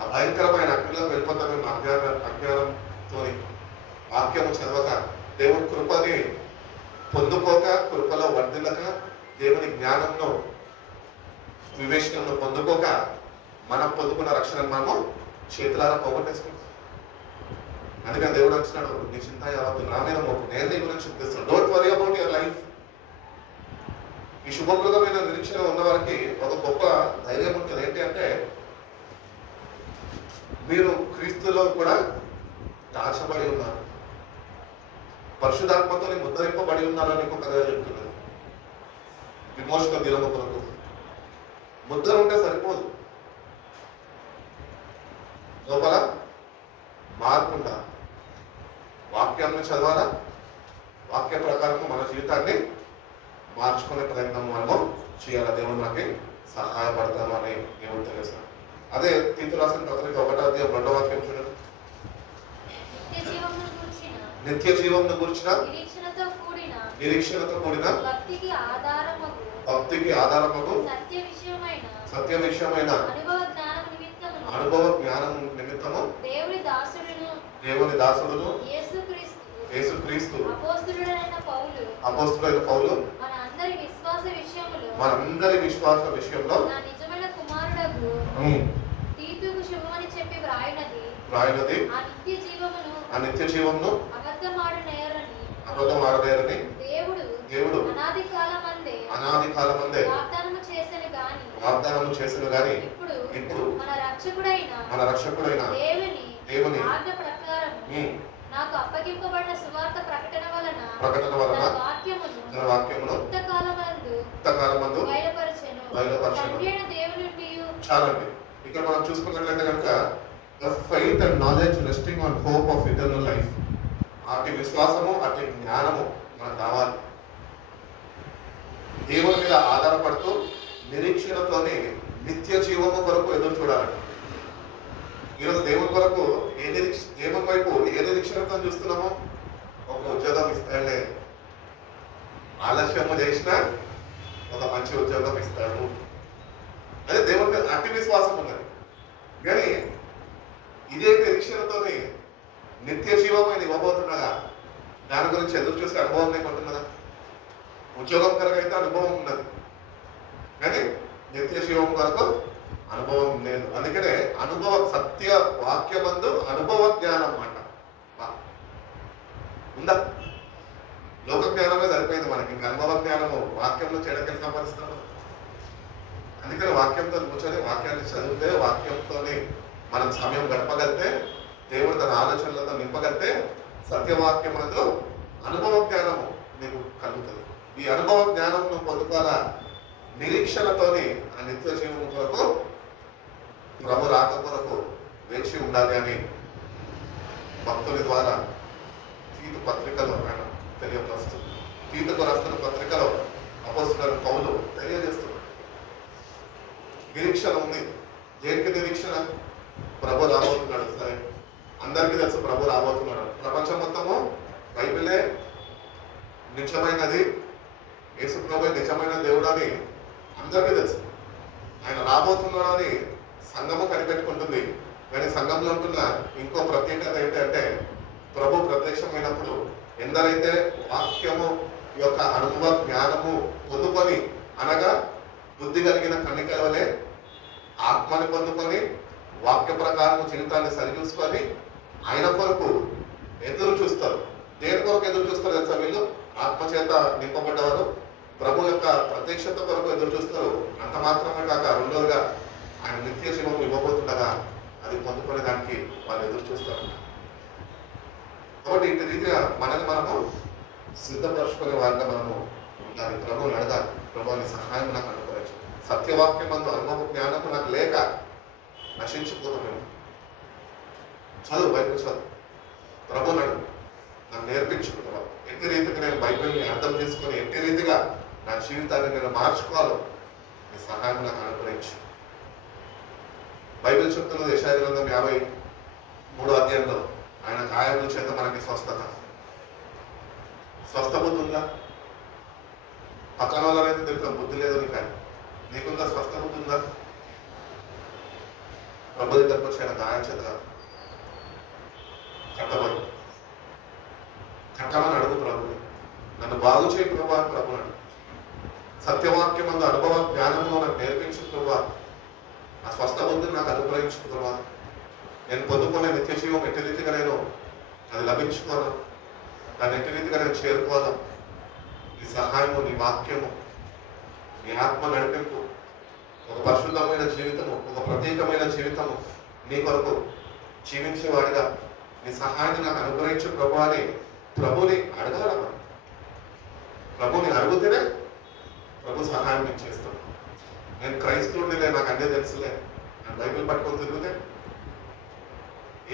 ఆ భయంకరమైన అగ్నిలో వెళ్ళిపోతామేమో అజ్ఞానంతో, వాక్యము చదవక, దేవుని కృపని పొందుకోక, కృపలో వర్ధిల్లక, దేవుని జ్ఞానంలో వివేచనను పొందుకోక, మనం పొందుకున్న రక్షణను మనము చేతులారా పోగొట్టేసుకుంటాం. అందుకని దేవుడు అంటున్నాడు, నీ చింత యావత్తు నా మీద మోపు, నేను నీ గురించి చింతిస్తున్నాను. Don't worry about your life. ఈ శుభప్రదమైన నిరీక్షణ ఉన్న వారికి ఒక గొప్ప ధైర్యం ఉంటుంది. ఏంటి అంటే, మీరు క్రీస్తులో కూడా దాచబడి ఉన్నారు, పరిశుద్ధాత్మతో ముద్రింపబడి ఉన్నారని ఇంకొక కథ చెప్తున్నది. విమోచన దినము కొరకు ముద్ర ఉంటే సరిపోదు, లోపల మార్పు ఉండాలి. వాక్యాన్ని చదవాలా, వాక్య ప్రకారం మన జీవితాన్ని మార్చుకునే ప్రయత్నం మనము చేయాలి. దేవుడు మనకి సహాయపడతాను అని దేవుడు తెలుసు. అదే తీతు రాసిన పత్రిక 1వ అధ్యాయం 2వ వాక్యం చూడండి. నిత్య జీవమును గురించిన నిరీక్షణతో కూడిన భక్తికి ఆధారముకు సత్య విషయమైన అనుభవ జ్ఞానం నిమిత్తము దేవుని దాసుడును యేసుక్రీస్తు అపోస్తలుడైన పౌలు మనందరి విశ్వాస విషయంలో తీతుకు శుభమని చెప్పి వ్రాయినది ఆ నిత్య జీవమును అబద్ధమాడనేరని దేవుడు అనాది కాలమందే వాగ్దానము చేసెను గాని ఇప్పుడు మన రక్షకుడైన దేవుని నాకు అప్పగింపబడిన సువార్త ప్రకటన వలన తన వాక్యమును ఇంతకాలమందు బయలుపరచెను. చాలండి. ఇక్కడ మనం చూసుకున్నట్లయితే కనుక the faith and knowledge resting on hope of eternal life, అటు విశ్వాసము అటు జ్ఞానము మనకు కావాలి. దేవుని మీద ఆధారపడుతూ నిరీక్షణతోనే నిత్య జీవము కొరకు ఎదురు చూడాలండి. ఈరోజు దేవుని కొరకు దేవుని వైపు ఏ నిరీక్షణతో చూస్తున్నామో, ఒక ఉద్యోగం ఇస్తాడులే, ఆలస్యము చేసినా ఒక మంచి ఉద్యోగం ఇస్తాడు, అదే దేవుని మీద అట్టి విశ్వాసం ఉన్నది. కానీ ఇదే నిరీక్షణతోనే నిత్య జీవమైన ఇవ్వబోతుండగా దాని గురించి ఎదురు చూసే అనుభవం లేకుంటున్నదా? ఉద్యోగం కొరకు అయితే అనుభవం ఉన్నది, కానీ నిత్య జీవం కొరకు అనుభవం లేదు. అందుకనే సత్య వాక్యమందు అనుభవ జ్ఞానం అంట ఉందా? లోక జ్ఞానమే సరిపోయింది మనకి, ఇంకా అనుభవ జ్ఞానము వాక్యంలో చేయడానికి సంపాదిస్తాము. అందుకని వాక్యంతో కూర్చొని వాక్యాన్ని చదివితే, వాక్యంతోనే మనం సమయం గడపగలితే, దేవుడు తన ఆలోచనలతో నింపగలితే సత్యవాక్యములతో అనుభవ జ్ఞానము నీకు కలుగుతుంది. ఈ అనుభవ జ్ఞానం నువ్వు పొందుకోవాలా నిరీక్షణతోని ఆ నిత్య జీవము కొరకు, ప్రభు రాక కొరకు వేచి ఉండాలి అని భక్తుల ద్వారా తీతు పత్రికలో ఆయన తెలియపరుస్తుంది. తీతుకు రాస్తున్న పత్రికలో అపోస్తలుడైన పౌలు తెలియజేస్తున్నాడు. నిరీక్షణ ఉంది. దేనికి నిరీక్షణ? ప్రభు రాబోతున్నాడు. సరే, అందరికీ తెలుసు ప్రభు రాబోతున్నాడు. ప్రపంచం మొత్తము బైబిలే నిజమైనది, యేసు ప్రభు నిజమైన దేవుడు అని అందరికీ తెలుసు. ఆయన రాబోతున్నాడు అని సంఘము కనిపెట్టుకుంటుంది. కానీ సంఘంలో ఉంటున్న ఇంకో ప్రత్యేకత ఏంటంటే, ప్రభు ప్రత్యక్షమైనప్పుడు ఎందరైతే వాక్యము యొక్క అనుభవ జ్ఞానము పొందుకొని, అనగా బుద్ధి కలిగిన కన్నికల వలె ఆత్మని పొందుకొని వాక్య ప్రకారం జీవితాన్ని సరిచూసుకొని ఆయన కొరకు ఎదురు చూస్తారు. దేని కొరకు ఎదురు చూస్తారు తెలుసా? వీళ్ళు ఆత్మచేత నింపబడ్డవారు ప్రభు యొక్క ప్రత్యక్షత కొరకు ఎదురు చూస్తారు. అంత మాత్రమే కాక రెండోదిగా ఆయన నిత్య జీవం ఇవ్వబోతుండగా అది పొందుకునే దానికి వాళ్ళు ఎదురు చూస్తారు. కాబట్టి ఇంటి రీతిగా మనల్ని మనము సిద్ధపరచుకునే వారిగా మనము ఉండాలి. ప్రభువుని అడగాలి, ప్రభువుని సహాయం నాకు అనుకోవచ్చు. సత్యవాక్యం మందు అనుభవ జ్ఞానము నాకు లేక నశించిపోతామేమో. చదువు, బైబిల్ చదువు, ప్రభువుని అడుగు, నాకు నేర్పించుకుంటున్నాను. ఎట్టి రీతిగా నేను బైబిల్ని అర్థం చేసుకుని ఎట్టి రీతిగా నా జీవితాన్ని నేను మార్చుకోవాలో నీ సహాయం నాకు అనుగ్రహించు. బైబిల్ చెప్తున్నది యెషయా గ్రంథం 53వ అధ్యాయంలో ఆయన గాయముల చేత మనకి స్వస్థత. స్వస్థ బుద్ధి ఉందా? పక్కన వాళ్ళనైతే తెలుసు బుద్ధి లేదు నీకు, కానీ నీకుందా? స్వస్థ బుద్ధి ఉందా? ప్రభు దగ్గరకు వచ్చి ఆయన గాయం చేత కట్టమని అడుగు ప్రభుని. నన్ను బాగు చేయి ప్రభు అని ప్రభుని అడుగు. సత్యవాక్యం అందు అనుభవ జ్ఞానము నాకు నేర్పించు ప్రభు. ఆ స్వస్థ బుద్ధిని నాకు అనుగ్రహించు ప్రభు. నేను పొందుకునే నిత్య జీవం ఎట్టి రీతిగా నేను అది లభించుకోను, దాన్ని ఎట్టి రీతిగా నేను చేరుకోను. నీ సహాయము, నీ వాక్యము, నీ ఆత్మ నడిపింపు, ఒక పరిశుద్ధమైన జీవితము, ఒక ప్రత్యేకమైన జీవితము నీ కొరకు జీవించేవాడిగా నీ సహాయాన్ని నాకు అనుగ్రహించు ప్రభు అని ప్రభుని అడగాల. ప్రభుని అడిగితేనే ప్రభు సహాయం నేను చేస్తాను. నేను క్రైస్తవుడిలే, నాకు అన్నీ తెలుసులే, నేను బైబిల్ పట్టుకొని తిరిగితే,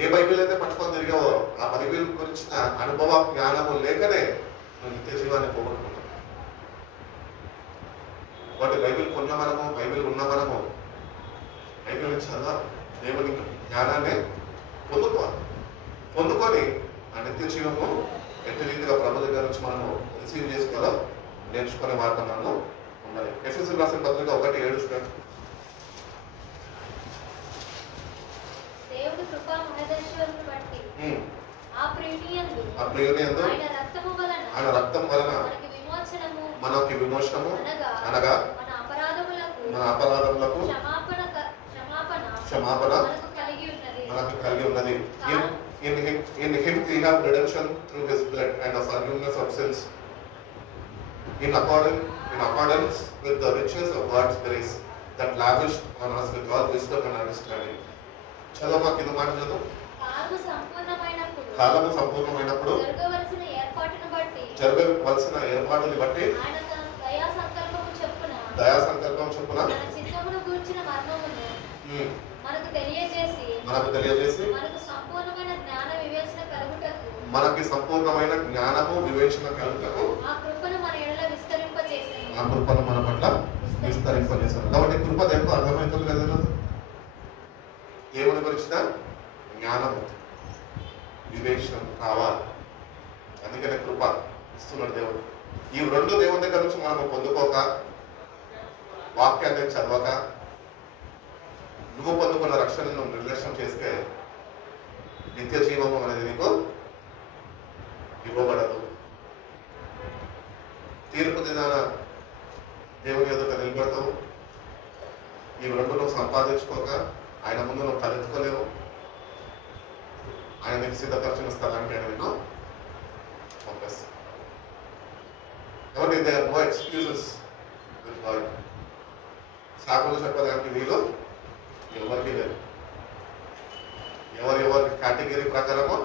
ఏ బైబిల్ అయితే పట్టుకొని తిరిగావో ఆ బైబిల్ గురించిన అనుభవ జ్ఞానము లేకనే నువ్వు నిత్య జీవాన్ని పోగొట్టుకుంటావు. వాటి బైబిల్ కొన్న మనము, బైబిల్ ఉన్న మనము బైబిల్ చదవాలి, దేవుని జ్ఞానాన్ని పొందుకొని ఆ నిత్య జీవము ఎట్టి రీతిగా ప్రభు దగ్గర నుంచి మనము రిసీవ్ చేసుకోవాలో నేర్చుకునే వార్త మనము ఉండాలి. ఎఫెసీయులకు రాసిన పత్రిక 1:7 చూడండి. దేవుడి కృపా మహదైశ్వర్యమును బట్టి ఆ ప్రియునియందు ఆయన రక్తము వలన మనకి విమోచనము అనగా మన అపరాధములకు క్షమాపణ మనకు కలిగి ఉన్నది. In him we have redemption through his blood and a forgiveness of sins in accordance with the riches of God's grace that lavished on us with all wisdom and understanding. చదవమా కింద మాట చదువు. కాలము సంపూర్ణమైనప్పుడు జరగవలసిన ఏర్పాటుని బట్టి దయా సంకల్పం చొప్పున మనకు తెలియజేసి మనకి సంపూర్ణమైన జ్ఞానము వివేచన కలుగుటకు ఆ కృపను మన పట్ల విస్తరింపజేశారు. కాబట్టి కృప దేనికి అర్థమవుతుంది కదా, దేవుని గురించిన జ్ఞానము వివేచన కావాలి. అందుకనే కృప ఇస్తున్నాడు దేవుడు. ఈ రెండు దేవుని దగ్గర నుంచి మనము పొందుకోక, వాక్యాన్ని చదవక, నువ్వు పొందుకున్న రక్షణను నిర్లక్ష్యం చేస్తే నిత్య జీవము అనేది నీకు ఇవ్వబడదు. తీర్పు దినాన దేవుని ఎదుట నిలబడతావు. ఈ రెండు నువ్వు సంపాదించుకోక ఆయన ముందు నువ్వు తలెత్తుకోలేవు. ఆయన నీకు సిద్ధపరిచిన స్థలానికి ఆయన నీకు పంపిస్తాడు. కాబట్టి there are no excuses with God. సాకులు చెప్పడానికి వీలు ఎవరికి లేదు. ఎవరి కేటగిరీ ప్రకారము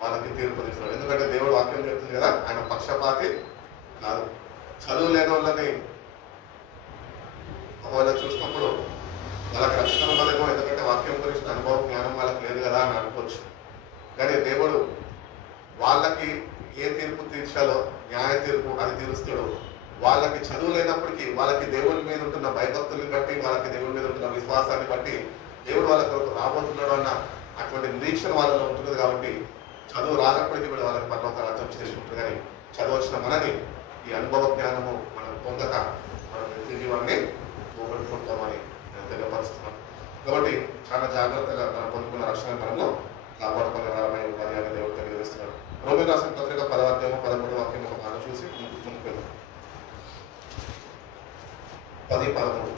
వాళ్ళకి తీర్పు తీస్తాడు. ఎందుకంటే దేవుడు వాక్యం చెప్తుంది కదా, ఆయన పక్షపాతి కాదు. చదువు లేని వాళ్ళని ఒకవేళ చూసినప్పుడు వాళ్ళకి రక్షణ ఉన్నదేమో, ఎందుకంటే వాక్యం గురించి అనుభవం జ్ఞానం వాళ్ళకి లేదు కదా అని అనుకోవచ్చు. కానీ దేవుడు వాళ్ళకి ఏ తీర్పు తీర్చాలో, న్యాయ తీర్పు అది తీరుస్తాడు. వాళ్ళకి చదువు లేనప్పటికీ వాళ్ళకి దేవుని మీద ఉంటున్న భయభక్తుల్ని బట్టి, వాళ్ళకి దేవుని మీద ఉంటున్న విశ్వాసాన్ని బట్టి దేవుడు వాళ్ళకు రాబోతున్నాడు అన్న అటువంటి నిరీక్షణ వాళ్ళలో ఉంటుంది. కాబట్టి చదువు రానప్పటికీ కూడా వాళ్ళకి పరలోక రాజ్యం చేసుకుంటుంది. కానీ చదువు వచ్చిన మనని ఈ అనుభవ జ్ఞానము మనం పొందక మనం నిత్య జీవాన్ని పోగొట్టుకుంటామని నేను తెలియపరుస్తున్నాను. కాబట్టి చాలా జాగ్రత్తగా మనం పొందుకున్న రక్షణ మనము కాపాడుకునే వారమై ఉండాలి అని దేవుడు తెలియజేస్తున్నాడు. రోమీయులకు రాసిన పత్రిక 10వ అధ్యాయం 13వ వాక్యం ఒక మాట చూసి ముందుకు వెళ్దాం. 10:13.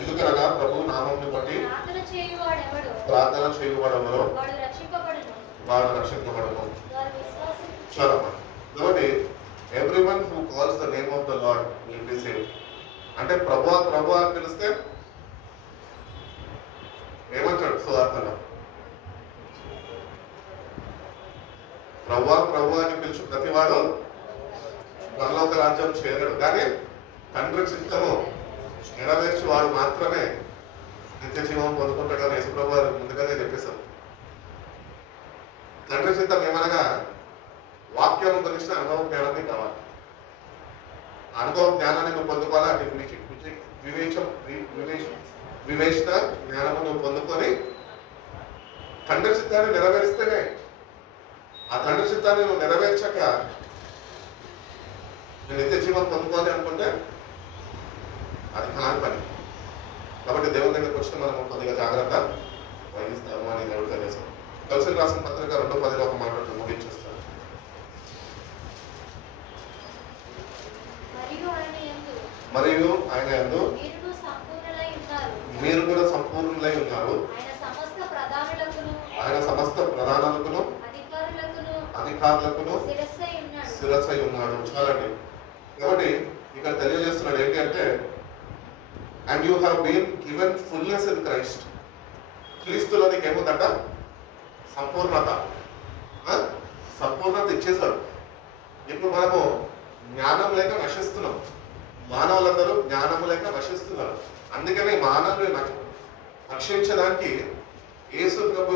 ఎందుకనగా ప్రభు నామమును బట్టి ప్రార్థన చేయువాడెవరో వాడు రక్షింపబడును. చాలా కాబట్టి everyone who calls the name of the lord will be saved. అంటే ప్రభు అని పిలిస్తే ఏమంటాడు సువార్తలో? ప్రభు అని పిలిచి ప్రతివాడు పరలోక రాజ్యం చేరడు. కానీ తండ్రి చిత్తము నెరవేర్చి వాడు మాత్రమే నిత్య జీవం పొందుకుంటాడని యేసుప్రభు వారు ముందుగానే చెప్పేశారు. తండ్రి చిత్తం ఏమనగా వాక్యం గురించిన అనుభవ జ్ఞానాన్ని కావాలి. అనుభవ జ్ఞానాన్ని నువ్వు పొందుకోవాలా, వివేచన జ్ఞానము నువ్వు పొందుకొని తండ్రి చిత్తాన్ని నెరవేరిస్తేనే. ఆ తండ్రి చిత్తాన్ని నువ్వు నెరవేర్చక నేను నిత్య జీవం పొందుకోవాలి అనుకుంటే అది కాని పని. కాబట్టి దేవుని దగ్గరకు వచ్చిన మనం కొద్దిగా జాగ్రత్త వహిస్తాము అని దేవుడు తెలియజేస్తాం. కొలస్సీయులకు రాసిన పత్రిక 2:10 ఒక మాట ముగించేస్తాను. మరియు ఆయన యందు మీరు కూడా సంపూర్ణులై ఉన్నారు. ఆయన సమస్త ప్రధానులకును అధికారులకును శిరస్సై ఉన్నాడు. చాలండి. కాబట్టి ఇక్కడ తెలియజేస్తున్నాడు ఏంటి అంటే, and you have been given fullness in Christ. క్రీస్తులో నీకు ఏముందంట? సంపూర్ణత ఇచ్చేశాడు. ఇప్పుడు మనము జ్ఞానం లేక నశిస్తున్నాం. మానవులందరూ జ్ఞానం లేక నశిస్తున్నారు. అందుకని మానవులు రక్షించడానికి యేసు ప్రభు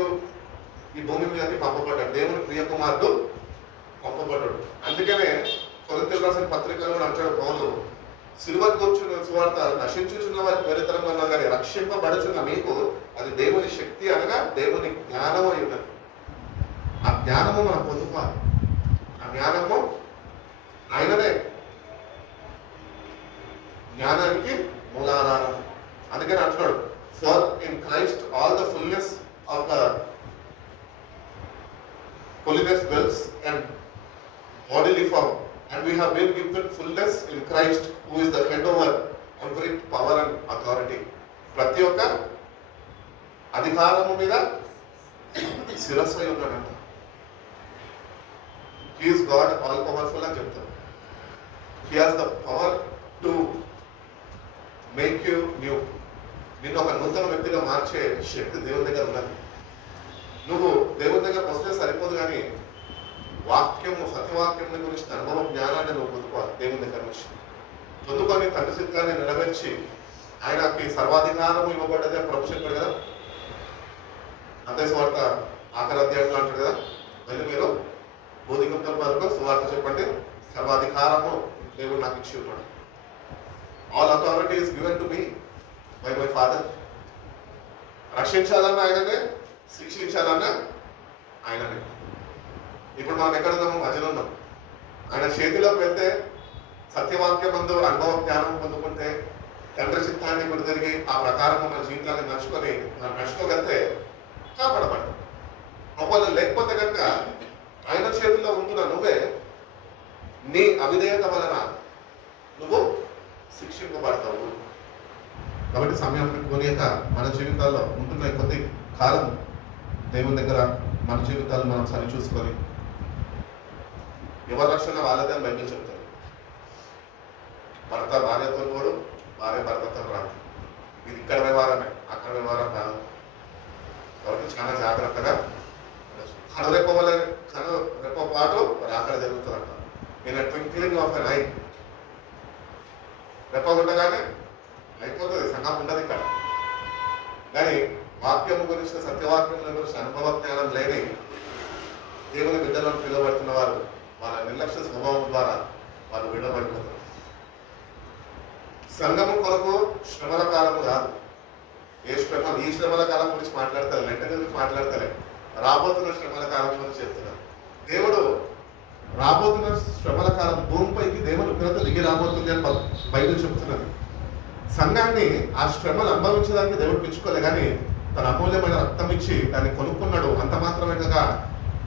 ఈ భూమి మీదకి పంపబడ్డాడు. దేవుని ప్రియ కుమారుడు పంపబడ్డాడు. అందుకనే కొరింథీయులకు రాసిన పత్రికలో కూడా అంటాడు పౌలు, సిలువకు కూర్చున్న సువార్త నశించుచున్న వారికి వెరితరంగా ఉన్నా కానీ రక్షింపబడుచున్న మీకు అది దేవుని శక్తి అనగా దేవుని జ్ఞానం అయి ఉన్నది. ఆ జ్ఞానము మనం పొందుకోవాలి. ఆ జ్ఞానము ఆయననే జ్ఞానానికి మూలాధారం. అందుకని అంటున్నాడు, for in Christ all the fullness of the holiness dwells and bodily form, and we have been given fullness in Christ, who is the head over every power and authority. ప్రతి ఒక్క అధికారము మీద శిరస్సు అయి ఉన్నాడంట. He is God, all powerful అని చెప్తారు. He has the power to make you new. నిన్ను ఒక నూతన వ్యక్తిగా మార్చే శక్తి దేవుని దగ్గర ఉన్నది. నువ్వు దేవుని దగ్గరకు వస్తే సరిపోదు, కానీ వాక్యము సత్యవాక్యం గురించి అనుభవం జ్ఞానాన్ని నువ్వు పొందుకోవాలి. దేవుని దగ్గర నుంచి పొందుకొని తండ్రి చిత్తాన్ని నెరవేర్చి ఆయనకి సర్వాధికారం ఇవ్వబడ్డది అని ప్రభు చెప్పాడు కదా. అంతే సువార్త ఆఖరి అధ్యాయంలో అంటాడు కదా, వెళ్ళి మీరు బోధిగంతుల వరకు సువార్త చెప్పండి, సర్వాధికారము దేవుడు నాకు ఇచ్చి ఉన్నాడు. All authority is given to me by my father. రక్షించాలన్నా ఆయననే, శిక్షించాలన్నా ఆయననే. ఇప్పుడు మనం ఎక్కడ ఉన్నాము? మధ్యలో ఉన్నాం. ఆయన చేతిలోకి వెళ్తే సత్యవాక్యం ముందు అనుభవ జ్ఞానం పొందుకుంటే తండ్రి చిత్తాన్ని కూడా తిరిగి ఆ ప్రకారం మన జీవితాన్ని నడుచుకోగలితే కాపాడబడతాం. ఒకవేళ లేకపోతే కనుక ఆయన చేతుల్లో ఉంటున్న నువ్వే నీ అవిధేయత వలన నువ్వు శిక్షింపబడతావు. కాబట్టి సమయం కొనియక మన జీవితాల్లో ఉంటున్న కొద్ది కాలం దేవుని దగ్గర మన జీవితాలు మనం సరి చూసుకొని, ఎవరి రక్షణ వాళ్ళదే అని బయటకు చెప్తారు. భర్త భార్యతో కూడా, భార్య భర్తతో రాదు. ఇది ఇక్కడ వ్యవహారమే, అక్కడ వ్యవహారం కాదు. కాబట్టి చాలా జాగ్రత్తగా కనురెప్ప పాటు అక్కడ జరుగుతుందంట. In twinkling of an eye, రెప్ప ఉండగానే అయిపోతుంది, సంఘం ఉండదు ఇక్కడ. కానీ వాక్యము గురించి, సత్యవాక్యం గురించి అనుభవ జ్ఞానం లేని దేవుని బిడ్డలను పిలువబడుతున్న వారు వాళ్ళ నిర్లక్ష్య స్వభావం ద్వారా వాళ్ళు విడబడిపోతారు. సంఘము కొరకు శ్రమల కాలము కాదు. ఈ శ్రమల కాలం గురించి మాట్లాడతారు, లెక్క గురించి మాట్లాడతారే, రాబోతున్న శ్రమల కాలం గురించి చెప్తున్నారు. దేవుడు రాబోతున్న శ్రమల కాలం, భూమిపైకి దేవుని పిల్లతో దిగి రాబోతుంది అని బైబిల్ చెప్తున్నది. సంఘాన్ని ఆ శ్రమలు అనుభవించడానికి దేవుడు పిలుచుకోలే, కానీ తన అమూల్యమైన రక్తం ఇచ్చి దాన్ని కొనుక్కున్నాడు. అంత మాత్రమే కాక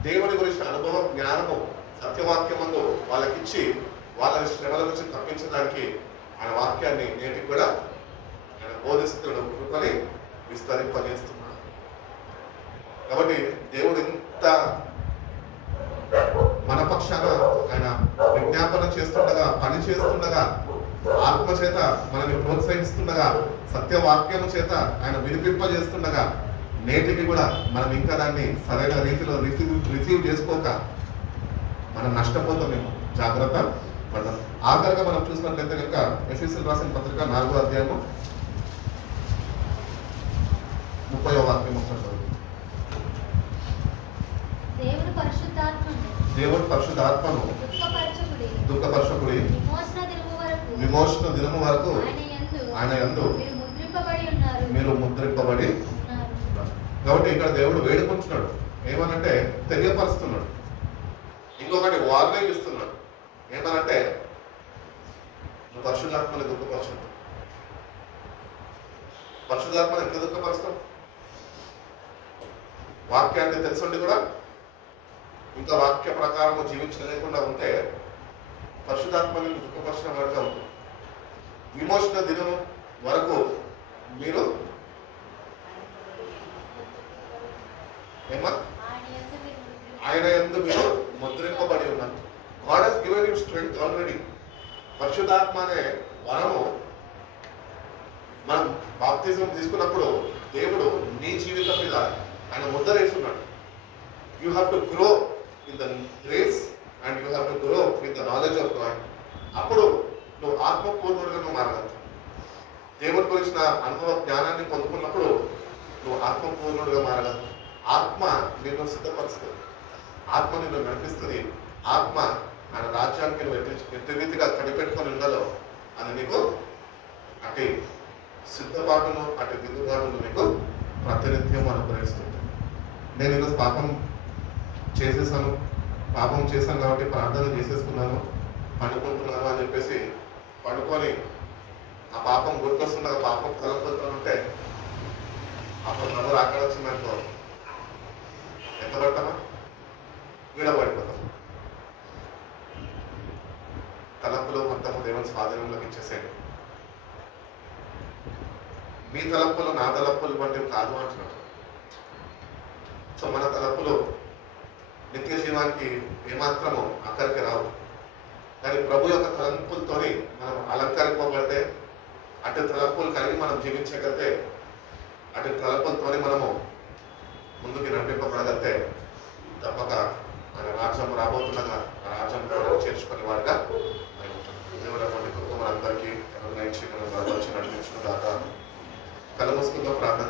దేవుని గురించి అనుభవం జ్ఞానము సత్యవాక్యమందు వాళ్ళకిచ్చి వాళ్ళని శ్రమల నుంచి తప్పించడానికి ఆయన వాక్యాన్ని నేటికి కూడా ఆయన బోధిస్తున్నాడు, కృపని విస్తరింపజేస్తున్నాడు. కాబట్టి దేవుడు ఇంత మన పక్షాన ఆయన విజ్ఞాపన చేస్తుండగా, పని చేస్తుండగా, ఆత్మ చేత మనల్ని ప్రోత్సహిస్తుండగా, సత్యవాక్యము చేత ఆయన వినిపింపజేస్తుండగా, నేటికి కూడా మనం ఇంకా దాన్ని సరైన రీతిలో రిసీవ్ చేసుకోక మనం నష్టపోతామేమో. జాగ్రత్త పడదాం. ఆఖరిగా మనం చూసినట్లయితే కనుక ఎఫెసీయులకు రాసిన పత్రిక 4వ అధ్యాయము 30వ వాక్యం ఒకసారి. దేవుడు పరిశుద్ధాత్మను దుఃఖపరచకుడి, విమోచన దినము వరకు ఆయన యందు మీరు ముద్రింపబడి. కాబట్టి ఇక్కడ దేవుడు వేడుకుంటున్నాడు, ఏమనంటే తెలియపరుస్తున్నాడు. ఇంకొకటి వార్నింగ్ ఇస్తున్నాడు, ఏమనంటే నువ్వు పరిశుద్ధాత్మని దుఃఖపరచు. పరిశుద్ధాత్మని ఎంత దుఃఖపరుస్తాం? వాక్యాన్ని తెలుసుండి కూడా ఇంకా వాక్య ప్రకారం జీవించలేకుండా ఉంటే పరిశుద్ధాత్మని దుఃఖపరచడం వరకు ఉంటుంది. విమోచన దినం వరకు మీరు ఆయన యందు మీరు ముద్రింపబడి ఉన్నారు. God has given you strength already. పరిశుద్ధాత్మ అనే వరము మనం బాప్తిజం తీసుకున్నప్పుడు దేవుడు నీ జీవితం మీద ఆయన ముద్ర వేస్తున్నాడు. You have to grow in the grace and you have to grow with the knowledge of God. అప్పుడు నువ్వు ఆత్మపూర్ణుడిగా నువ్వు మారగలవు. దేవుడి గురించిన అనుభవ జ్ఞానాన్ని పొందుకున్నప్పుడు నువ్వు ఆత్మపూర్ణుడిగా మారగలవు. ఆత్మ నిన్ను సిద్ధపరుస్తుంది, ఆత్మ నిన్ను నడిపిస్తుంది, ఆత్మ ఆయన రాజ్యానికి నువ్వు ఎట్టి రీతిగా కనిపెట్టుకొని ఉండాలో అది నీకు అటు సిద్ధపాటును అటు దిద్దుబాటును నీకు ప్రతినిత్యం అనుగ్రహిస్తుంది. నేను ఈరోజు పాపం చేశాను కాబట్టి ప్రార్థన చేసేసుకున్నాను, పండుకుంటున్నాను అని చెప్పేసి పండుకొని ఆ పాపం గుర్తొస్తుండగా పాపం తలంపులతో ఉంటే అప్పుడు నవ్వు అక్కడ వచ్చిందనుకో ఎంత పడతామా? వీడబడిపోతాం. తలంపులు మొత్తము దేవుని స్వాధీనంలోకి ఇచ్చేసేయండి. మీ తలంపులు నా తలంపులు వంటివి కాదు అంటున్నాడు. సో మన తలంపులు నిత్య జీవానికి ఏమాత్రము అక్కడికి రావు. కానీ ప్రభు యొక్క తలంపులతోని మనం అలంకరింపబడితే, అటు తలంపులు కలిగి మనం జీవించగలిగితే, అటు తలంపులతోని మనము ముందుకు నడిపింపబడగలిగితే తప్పక ఆయన రాజ్యం రాబోతుండగా ఆ రాజ్యంలో చేర్చుకునే వాడిగా దేవుడు అటువంటి కృప మనందరికీ అనుగ్రహించి మనం బలపరిచి నడిపించిన దాకా కళ్ళు మూసుకుంటూ ప్రార్థన